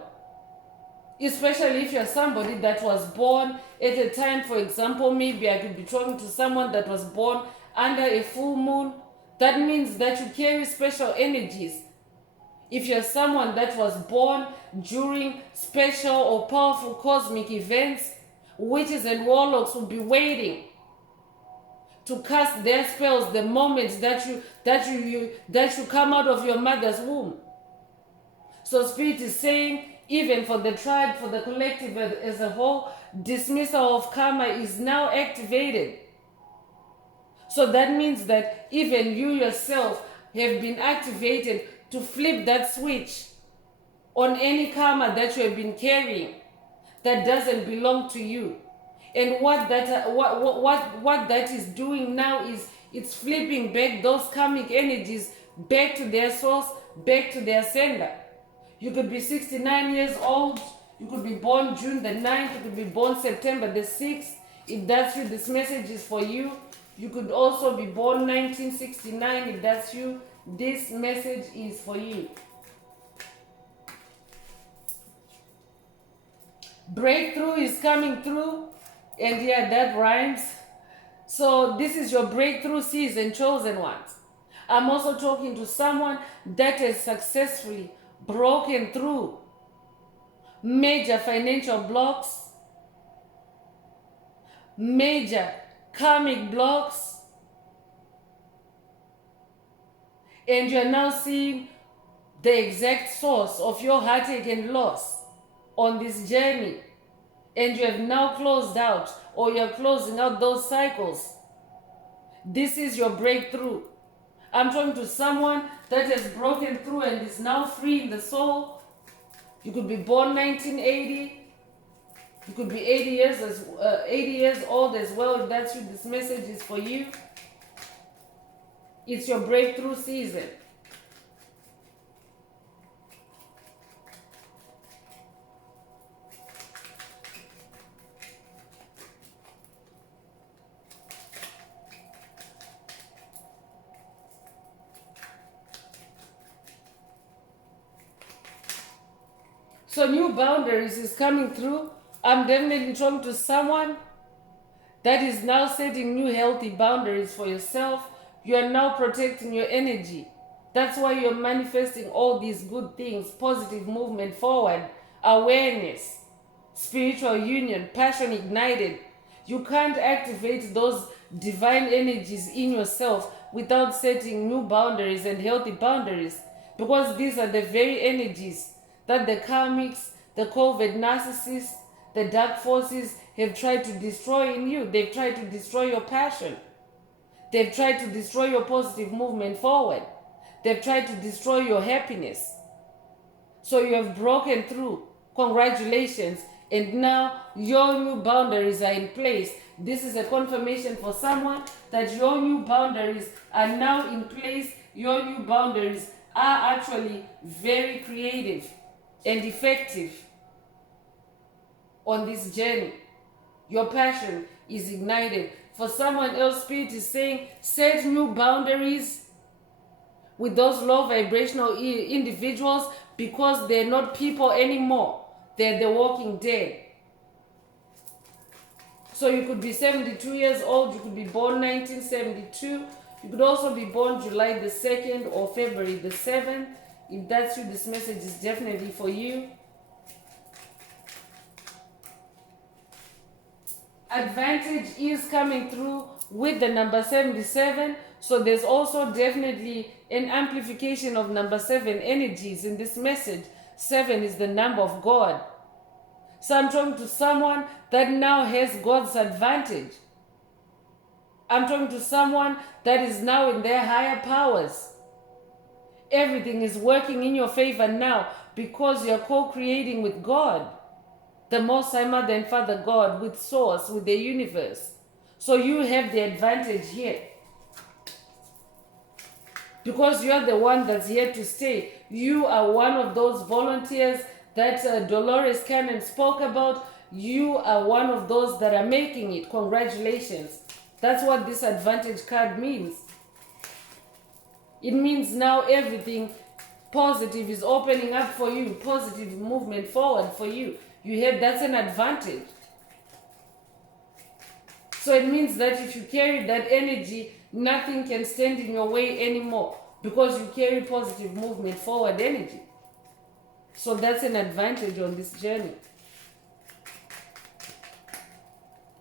Especially if you're somebody that was born at a time, for example, maybe I could be talking to someone that was born under a full moon. That means that you carry special energies. If you're someone that was born during special or powerful cosmic events, witches and warlocks will be waiting to cast their spells the moment that you come out of your mother's womb. So Spirit is saying, even for the tribe, for the collective as a whole, dismissal of karma is now activated. So that means that even you yourself have been activated to flip that switch on any karma that you have been carrying that doesn't belong to you. And what that is doing now is it's flipping back those karmic energies back to their source, back to their sender. You could be 69 years old. You could be born June the 9th. You could be born September the 6th. If that's you, this message is for you. You could also be born 1969. If that's you, this message is for you. Breakthrough is coming through. And yeah, that rhymes. So this is your breakthrough season, chosen ones. I'm also talking to someone that has successfully broken through major financial blocks, major karmic blocks, and you're now seeing the exact source of your heartache and loss on this journey. And you have now closed out, or you're closing out those cycles. This is your breakthrough. I'm talking to someone that has broken through and is now free in the soul. You could be born 1980. You could be 80 years old as well. If that's you, this message is for you. It's your breakthrough season. So new boundaries is coming through. I'm definitely talking to someone that is now setting new healthy boundaries for yourself. You are now protecting your energy. That's why you're manifesting all these good things: positive movement forward, awareness, spiritual union, passion ignited. You can't activate those divine energies in yourself without setting new boundaries and healthy boundaries, because these are the very energies that the karmics, the COVID narcissists, the dark forces have tried to destroy in you. They've tried to destroy your passion. They've tried to destroy your positive movement forward. They've tried to destroy your happiness. So you have broken through. Congratulations. And now your new boundaries are in place. This is a confirmation for someone that your new boundaries are now in place. Your new boundaries are actually very creative and effective on this journey. Your passion is ignited. For someone else, Spirit is saying, set new boundaries with those low vibrational individuals, because they're not people anymore. They're the walking dead. So you could be 72 years old. You could be born 1972. You could also be born July the 2nd or February the 7th. If that's you, this message is definitely for you. Advantage is coming through with the number 77. So there's also definitely an amplification of number 7 energies in this message. 7 is the number of God. So I'm talking to someone that now has God's advantage. I'm talking to someone that is now in their higher powers. Everything is working in your favor now because you're co-creating with God, the Most High Mother and Father God, with Source, with the universe. So you have the advantage here, because you're the one that's here to stay. You are one of those volunteers that Dolores Cannon spoke about. You are one of those that are making it. Congratulations. That's what this advantage card means. It means now everything positive is opening up for you. Positive movement forward for you. You have, that's an advantage. So it means that if you carry that energy, nothing can stand in your way anymore, because you carry positive movement forward energy. So that's an advantage on this journey.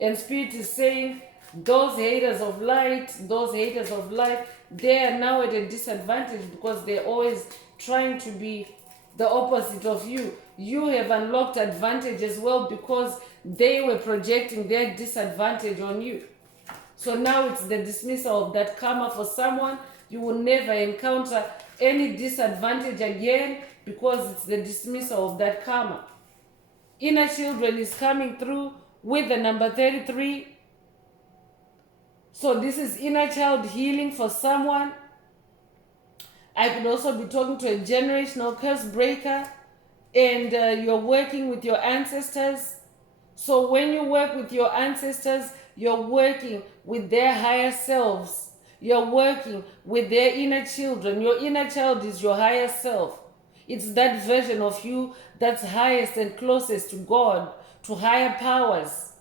And Spirit is saying, those haters of light, those haters of life, they are now at a disadvantage, because they're always trying to be the opposite of you. You have unlocked advantage as well, because they were projecting their disadvantage on you. So now it's the dismissal of that karma for someone. You will never encounter any disadvantage again, because it's the dismissal of that karma. Inner children is coming through with the number 33. So this is inner child healing for someone. I could also be talking to a generational curse breaker, and you're working with your ancestors. So when you work with your ancestors, you're working with their higher selves. You're working with their inner children. Your inner child is your higher self. It's that version of you that's highest and closest to God, to higher powers.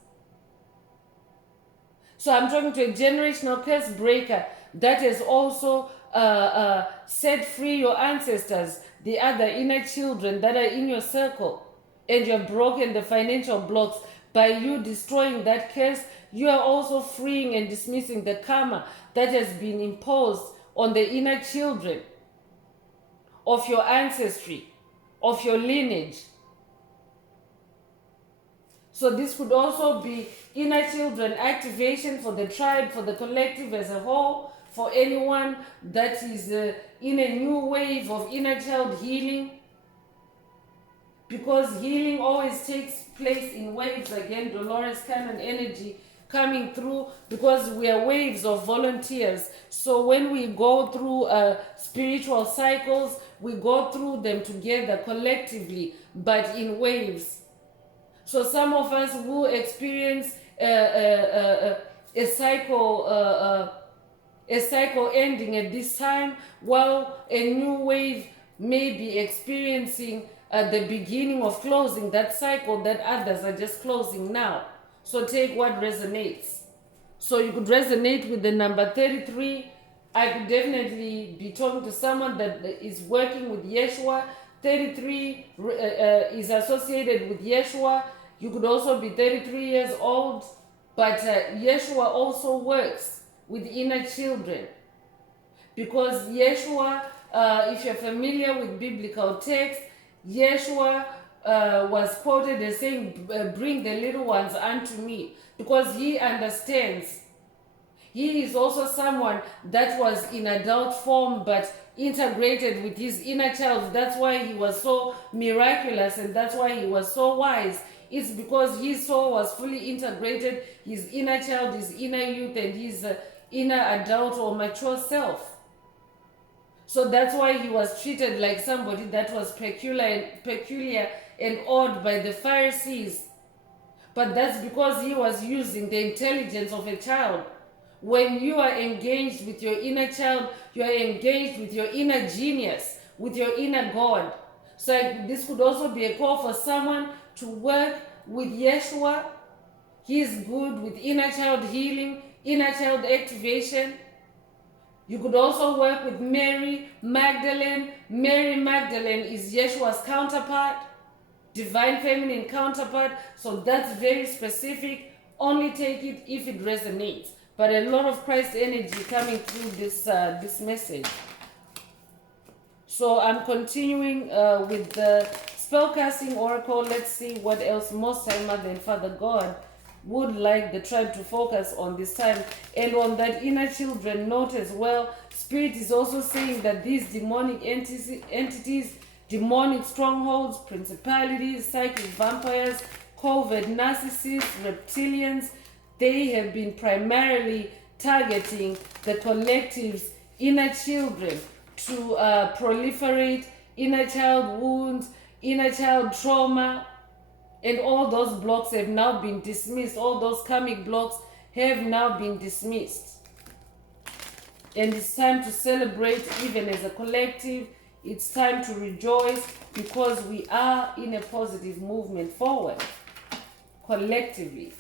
So I'm talking to a generational curse breaker that has also set free your ancestors, the other inner children that are in your circle, and you have broken the financial blocks. By you destroying that curse, you are also freeing and dismissing the karma that has been imposed on the inner children of your ancestry, of your lineage. So this could also be inner children activation for the tribe, for the collective as a whole, for anyone that is in a new wave of inner child healing. Because healing always takes place in waves. Again, Dolores Cannon energy coming through, because we are waves of volunteers. So when we go through spiritual cycles, we go through them together collectively, but in waves. So some of us will experience a cycle ending at this time, while a new wave may be experiencing the beginning of closing that cycle that others are just closing now. So take what resonates. So you could resonate with the number 33. I could definitely be talking to someone that is working with Yeshua. 33 is associated with Yeshua. You could also be 33 years old, but Yeshua also works with inner children. Because Yeshua, if you're familiar with biblical text, Yeshua was quoted as saying, bring the little ones unto me, because he understands. He is also someone that was in adult form but integrated with his inner child. That's why he was so miraculous, and that's why he was so wise. It's because his soul was fully integrated, his inner child, his inner youth, and his inner adult or mature self. So that's why he was treated like somebody that was peculiar and odd by the Pharisees. But that's because he was using the intelligence of a child. When you are engaged with your inner child, you are engaged with your inner genius, with your inner God. So this could also be a call for someone to work with Yeshua. He is good with inner child healing, inner child activation. You could also work with Mary Magdalene. Mary Magdalene is Yeshua's counterpart, divine feminine counterpart. So that's very specific. Only take it if it resonates. But a lot of Christ energy coming through this message. So I'm continuing with the spellcasting oracle. Let's see what else Most High Mother and Father God would like the tribe to focus on this time. And on that inner children note as well, Spirit is also saying that these demonic entities, demonic strongholds, principalities, psychic vampires, covert narcissists, reptilians, they have been primarily targeting the collective's inner children to proliferate inner child wounds, inner child trauma, and all those blocks have now been dismissed. All those karmic blocks have now been dismissed. And it's time to celebrate even as a collective. It's time to rejoice because we are in a positive movement forward collectively.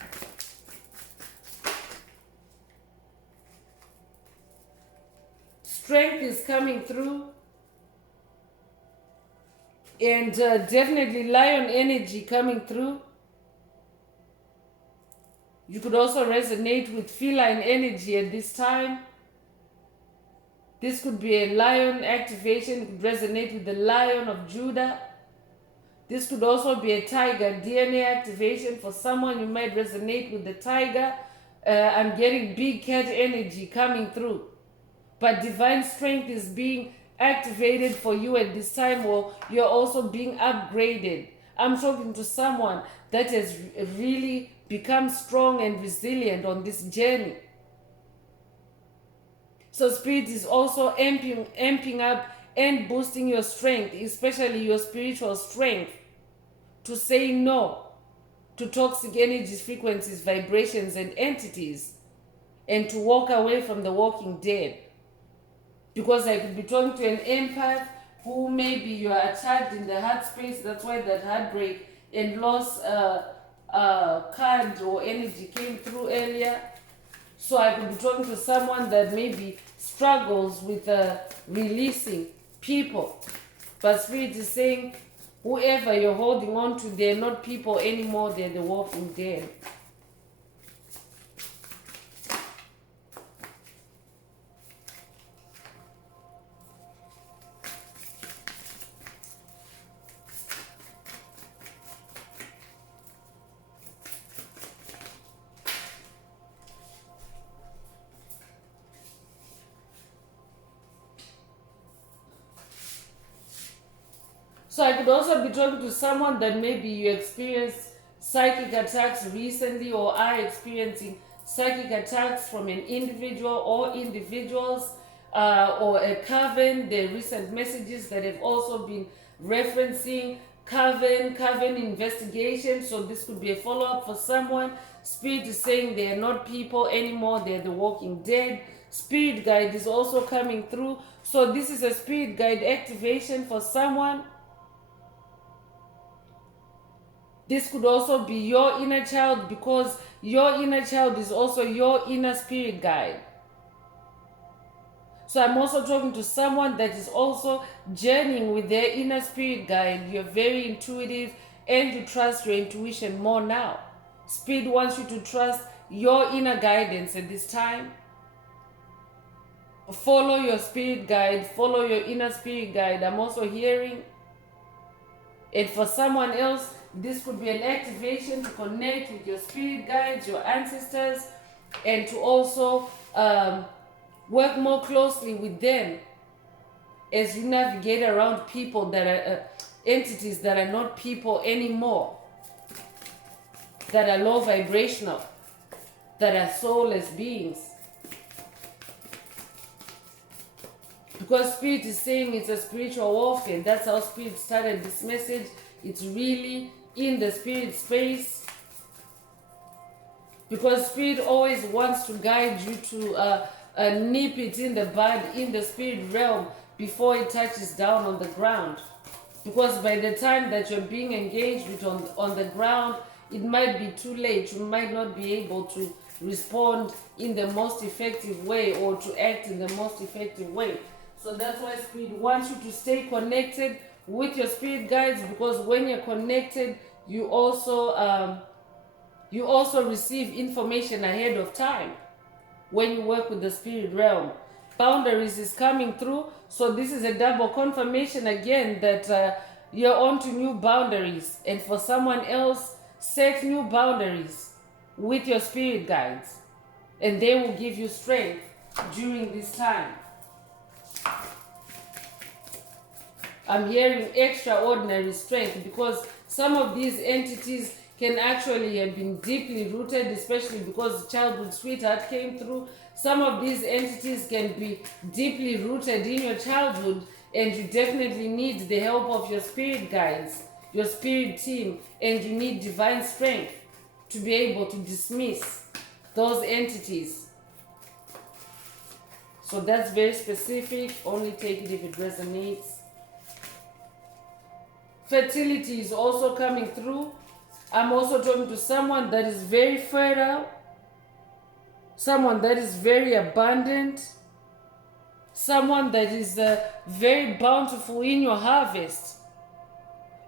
Strength is coming through. And definitely lion energy coming through. You could also resonate with feline energy at this time. This could be a lion activation. You could resonate with the Lion of Judah. This could also be a tiger DNA activation. For someone, you might resonate with the tiger. I'm getting big cat energy coming through. But divine strength is being activated for you at this time, or you're also being upgraded. I'm talking to someone that has really become strong and resilient on this journey. So Spirit is also amping up and boosting your strength, especially your spiritual strength, to say no to toxic energies, frequencies, vibrations, and entities, and to walk away from the walking dead. Because I could be talking to an empath who maybe you are attacked in the heart space. That's why that heartbreak and loss card or energy came through earlier. So I could be talking to someone that maybe struggles with releasing people. But Spirit is saying, whoever you're holding on to, they're not people anymore, they're the walking dead. So I could also be talking to someone that maybe you experienced psychic attacks recently, or are experiencing psychic attacks from an individual or individuals, or a coven. The recent messages that have also been referencing coven investigation. So this could be a follow-up for someone. Spirit is saying they are not people anymore, they're the walking dead. Spirit guide is also coming through. So this is a spirit guide activation for someone. This could also be your inner child, because your inner child is also your inner spirit guide. So I'm also talking to someone that is also journeying with their inner spirit guide. You're very intuitive and you trust your intuition more now. Spirit wants you to trust your inner guidance at this time. Follow your spirit guide, follow your inner spirit guide. I'm also hearing. And for someone else, this could be an activation to connect with your spirit guides, your ancestors, and to also work more closely with them as you navigate around people that are entities that are not people anymore, that are low vibrational, that are soulless beings. Because Spirit is saying it's a spiritual warfare. That's how Spirit started this message. It's really in the spirit space. Because Spirit always wants to guide you to nip it in the bud in the spirit realm before it touches down on the ground. Because by the time that you're being engaged with on the ground, it might be too late. You might not be able to respond in the most effective way or to act in the most effective way. So that's why Spirit wants you to stay connected with your spirit guides, because when you're connected, you also receive information ahead of time when you work with the spirit realm. Boundaries is coming through, so this is a double confirmation again that you're on to new boundaries. And for someone else, set new boundaries with your spirit guides, and they will give you strength during this time. I'm hearing extraordinary strength, because some of these entities can actually have been deeply rooted, especially because childhood sweetheart came through. Some of these entities can be deeply rooted in your childhood, and you definitely need the help of your spirit guides, your spirit team, and you need divine strength to be able to dismiss those entities. So that's very specific. Only take it if it resonates. Fertility is also coming through. I'm also talking to someone that is very fertile, someone that is very abundant, someone that is very bountiful in your harvest.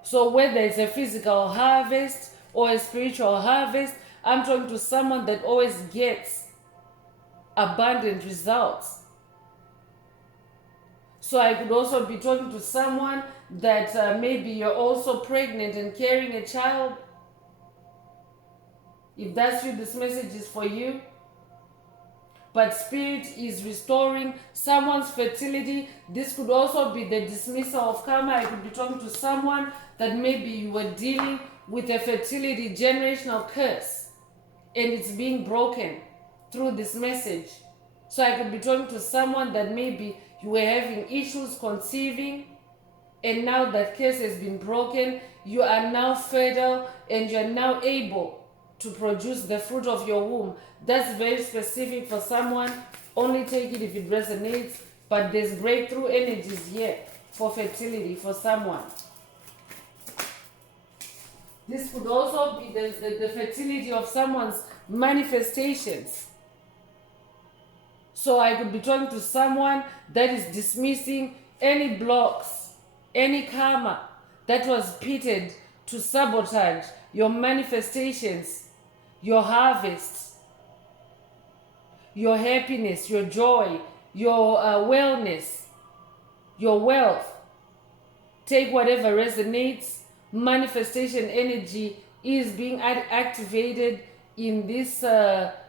So whether it's a physical harvest or a spiritual harvest, I'm talking to someone that always gets abundant results. So I could also be talking to someone that maybe you're also pregnant and carrying a child. If that's you, this message is for you. But Spirit is restoring someone's fertility. This could also be the dismissal of karma. I could be talking to someone that maybe you were dealing with a fertility generational curse, and it's being broken through this message. So I could be talking to someone that maybe You were having issues conceiving, and now that curse has been broken. You are now fertile and you are now able to produce the fruit of your womb. That's very specific for someone. Only take it if it resonates, but there's breakthrough energies here for fertility for someone. This could also be the fertility of someone's manifestations. So I could be talking to someone that is dismissing any blocks, any karma that was pitted to sabotage your manifestations, your harvest, your happiness, your joy, your wellness, your wealth. Take whatever resonates. Manifestation energy is being activated in this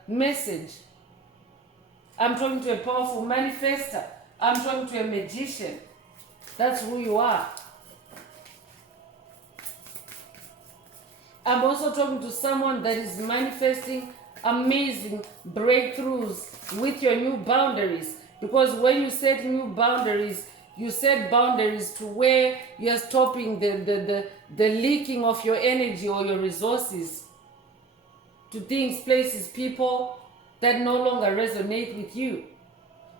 message. I'm talking to a powerful manifester. I'm talking to a magician. That's who you are. I'm also talking to someone that is manifesting amazing breakthroughs with your new boundaries. Because when you set new boundaries, you set boundaries to where you're stopping the leaking of your energy or your resources to things, places, people that no longer resonate with you.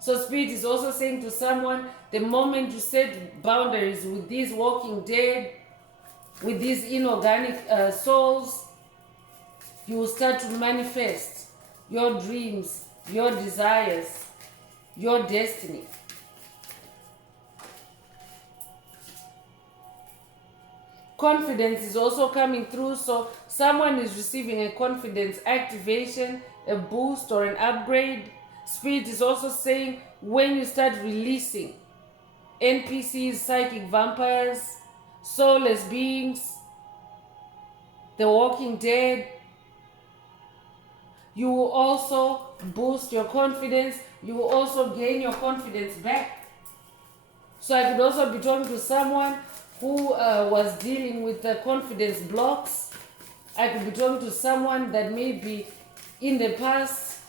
So Spirit is also saying to someone, the moment you set boundaries with these walking dead, with these inorganic souls, you will start to manifest your dreams, your desires, your destiny. Confidence is also coming through, so someone is receiving a confidence activation, a boost or an upgrade. Spirit is also saying when you start releasing NPCs, psychic vampires, soulless beings, the walking dead, you will also boost your confidence. You will also gain your confidence back. So I could also be talking to someone who was dealing with the confidence blocks. I could be talking to someone that maybe in the past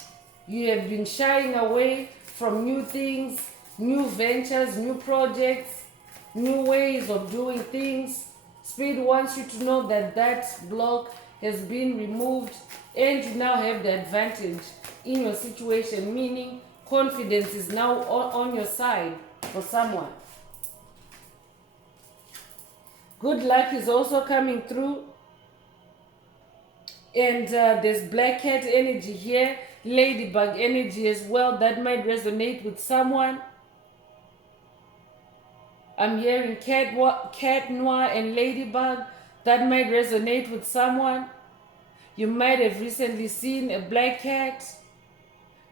you have been shying away from new things, new ventures, new projects, new ways of doing things. Spirit wants you to know that that block has been removed and you now have the advantage in your situation, meaning confidence is now on your side for someone. Good luck is also coming through. And there's black cat energy here, ladybug energy as well. That might resonate with someone. I'm hearing cat noir and ladybug. That might resonate with someone. You might have recently seen a black cat.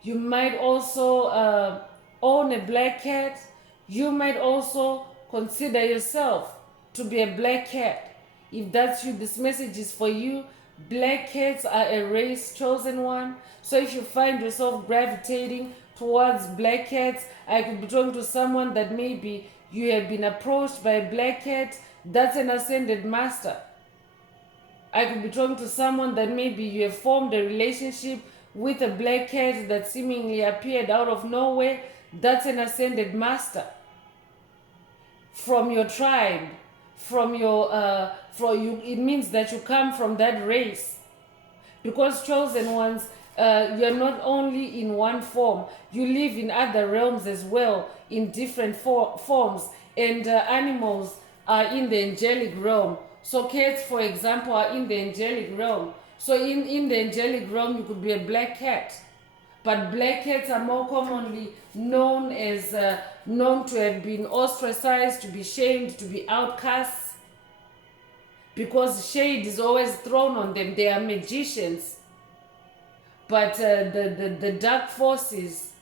You might also own a black cat. You might also consider yourself to be a black cat. If that's you, this message is for you. Black cats are a race chosen one. So if you find yourself gravitating towards black cats, I could be talking to someone that maybe you have been approached by a black cat. That's an ascended master. I could be talking to someone that maybe you have formed a relationship with a black cat that seemingly appeared out of nowhere. That's an ascended master. From your tribe, from your it means that you come from that race. Because chosen ones, you're not only in one form, you live in other realms as well, in different forms, and animals are in the angelic realm. So cats, for example, are in the angelic realm. So in the angelic realm, you could be a black cat. But black cats are more commonly known as known to have been ostracized, to be shamed, to be outcasts, because shade is always thrown on them. They are magicians. But the dark forces,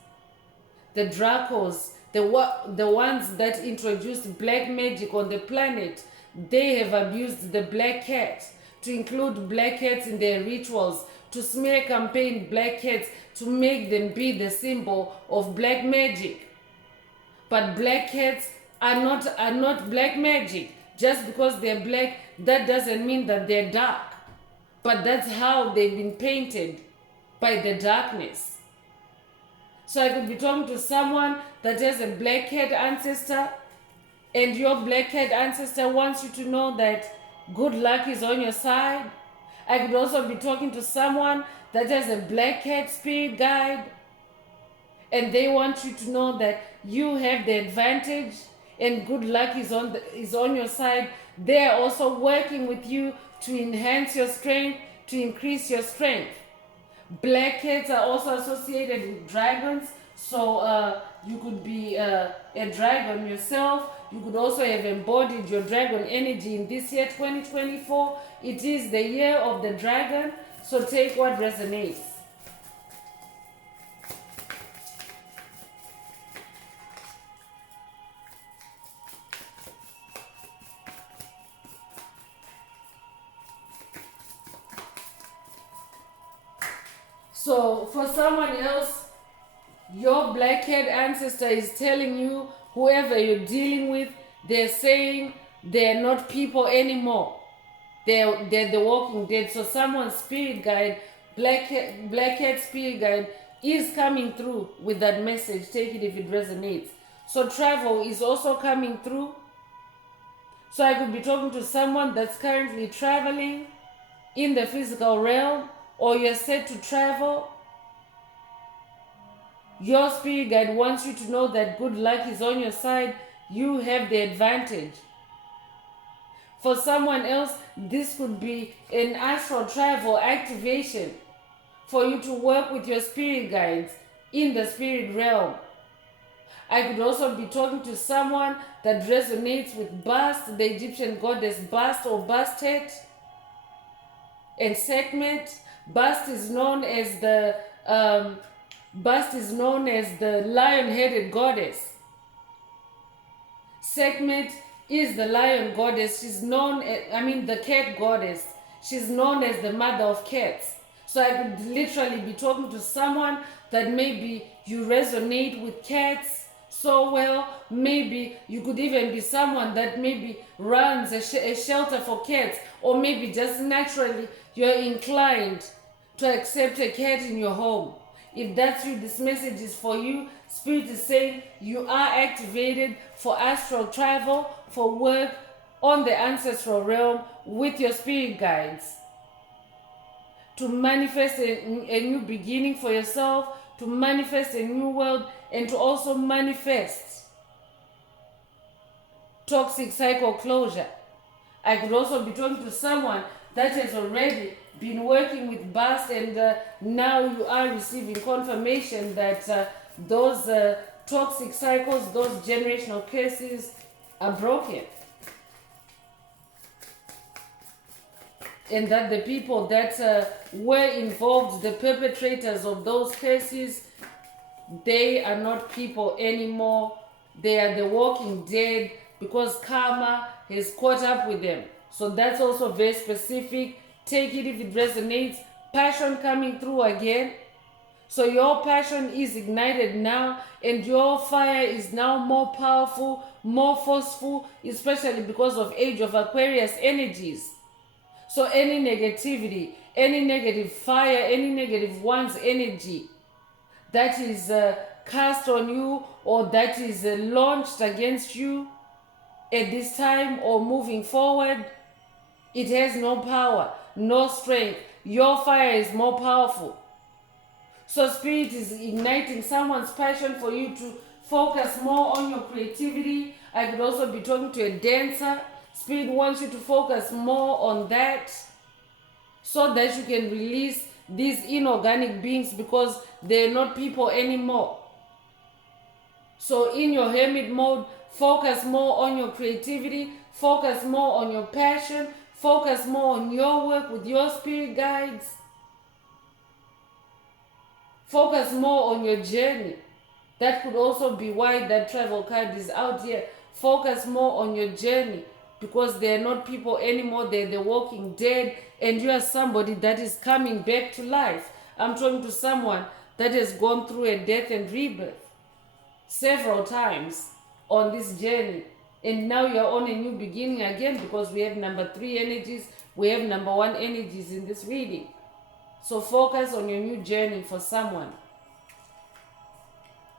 the Dracos, the ones that introduced black magic on the planet, they have abused the black cat, to include black cats in their rituals, to smear campaign black cats, to make them be the symbol of black magic. But black cats are not black magic. Just because they're black, that doesn't mean that they're dark. But that's how they've been painted by the darkness. So I could be talking to someone that has a black cat ancestor, and your black cat ancestor wants you to know that good luck is on your side. I could also be talking to someone that has a black cat spirit guide, and they want you to know that you have the advantage and good luck is on your side. They are also working with you to enhance your strength, to increase your strength. Black cats are also associated with dragons, so you could be a dragon yourself. You could also have embodied your dragon energy in this year 2024. It is the year of the dragon, so take what resonates. So for someone else, your black cat ancestor is telling you, whoever you're dealing with, they're saying they're not people anymore. They're the walking dead. So someone's spirit guide, black cat spirit guide, is coming through with that message. Take it if it resonates. So travel is also coming through. So I could be talking to someone that's currently traveling in the physical realm, or you're set to travel. Your spirit guide wants you to know that good luck is on your side. You have the advantage. For someone else, this could be an astral travel activation for you to work with your spirit guides in the spirit realm. I could also be talking to someone that resonates with Bast, the Egyptian goddess Bast or Bastet, and Sekhmet. Bast is known as the lion-headed goddess. Sekhmet is the lion goddess. She's known as, the cat goddess. She's known as the mother of cats. So I could literally be talking to someone that maybe you resonate with cats so well. Maybe you could even be someone that maybe runs a shelter for cats, or maybe just naturally you're inclined to accept a cat in your home. If that's you, this message is for you. Spirit is saying you are activated for astral travel, for work on the ancestral realm with your spirit guides, to manifest a new beginning for yourself, to manifest a new world, and to also manifest toxic cycle closure. I could also be talking to someone that has already been working with Bast, and now you are receiving confirmation that those toxic cycles, those generational curses are broken. And that the people that were involved, the perpetrators of those curses, they are not people anymore. They are the walking dead, because karma has caught up with them. So that's also very specific. Take it if it resonates. Passion coming through again. So your passion is ignited now, and your fire is now more powerful, more forceful, especially because of Age of Aquarius energies. So any negativity, any negative fire, any negative one's energy that is cast on you, or that is launched against you at this time or moving forward, it has no power, no strength. Your fire is more powerful. So Spirit is igniting someone's passion for you to focus more on your creativity. I could also be talking to a dancer. Spirit wants you to focus more on that, so that you can release these inorganic beings, because they're not people anymore. So in your hermit mode, focus more on your creativity, focus more on your passion, focus more on your work with your spirit guides. Focus more on your journey. That could also be why that travel card is out here. Focus more on your journey, because they're not people anymore. They're the walking dead, and you are somebody that is coming back to life. I'm talking to someone that has gone through a death and rebirth several times on this journey, and now you're on a new beginning again, because we have number 3 energies, we have number 1 energies in this reading. So focus on your new journey for someone.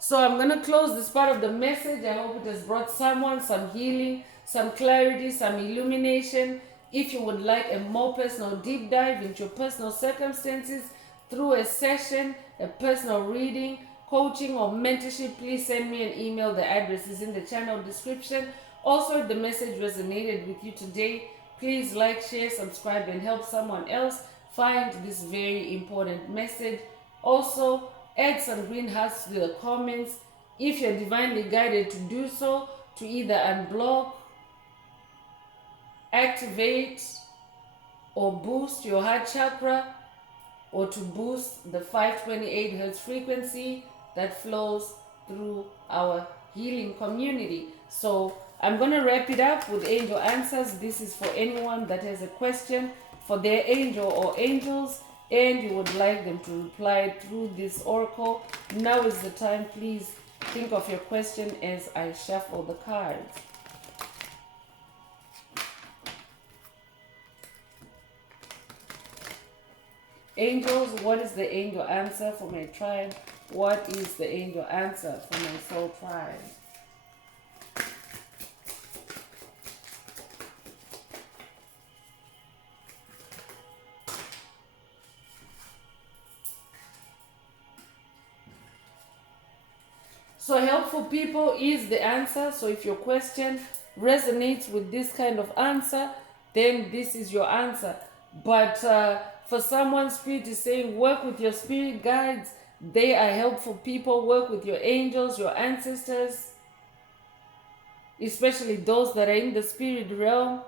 So I'm going to close this part of the message. I hope it has brought someone some healing, some clarity, some illumination. If you would like a more personal deep dive into your personal circumstances through a session, a personal reading, coaching, or mentorship, please send me an email. The address is in the channel description. Also, if the message resonated with you today, please like, share, subscribe, and help someone else find this very important message. Also, add some green hearts to the comments if you're divinely guided to do so, to either unblock, activate, or boost your heart chakra, or to boost the 528 hertz frequency that flows through our healing community. So I'm going to wrap it up with angel answers. This is for anyone that has a question for their angel or angels and you would like them to reply through this oracle. Now is the time. Please think of your question as I shuffle the cards. Angels, what is the angel answer for my tribe? What is the angel answer for my soul tribe? So helpful people is the answer. So if your question resonates with this kind of answer, then this is your answer. But for someone, spirit is saying work with your spirit guides. They are helpful people. Work with your angels, your ancestors, especially those that are in the spirit realm.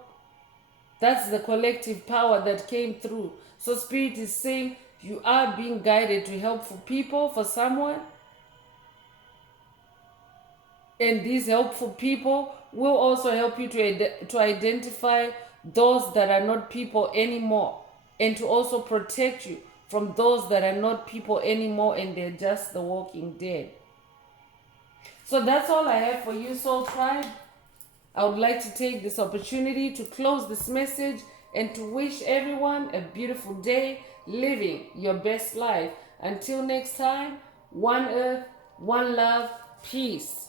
That's the collective power that came through. So spirit is saying you are being guided to helpful people for someone. And these helpful people will also help you to identify those that are not people anymore, and to also protect you from those that are not people anymore and they're just the walking dead. So that's all I have for you, Soul Tribe. I would like to take this opportunity to close this message and to wish everyone a beautiful day living your best life. Until next time, one earth, one love, peace.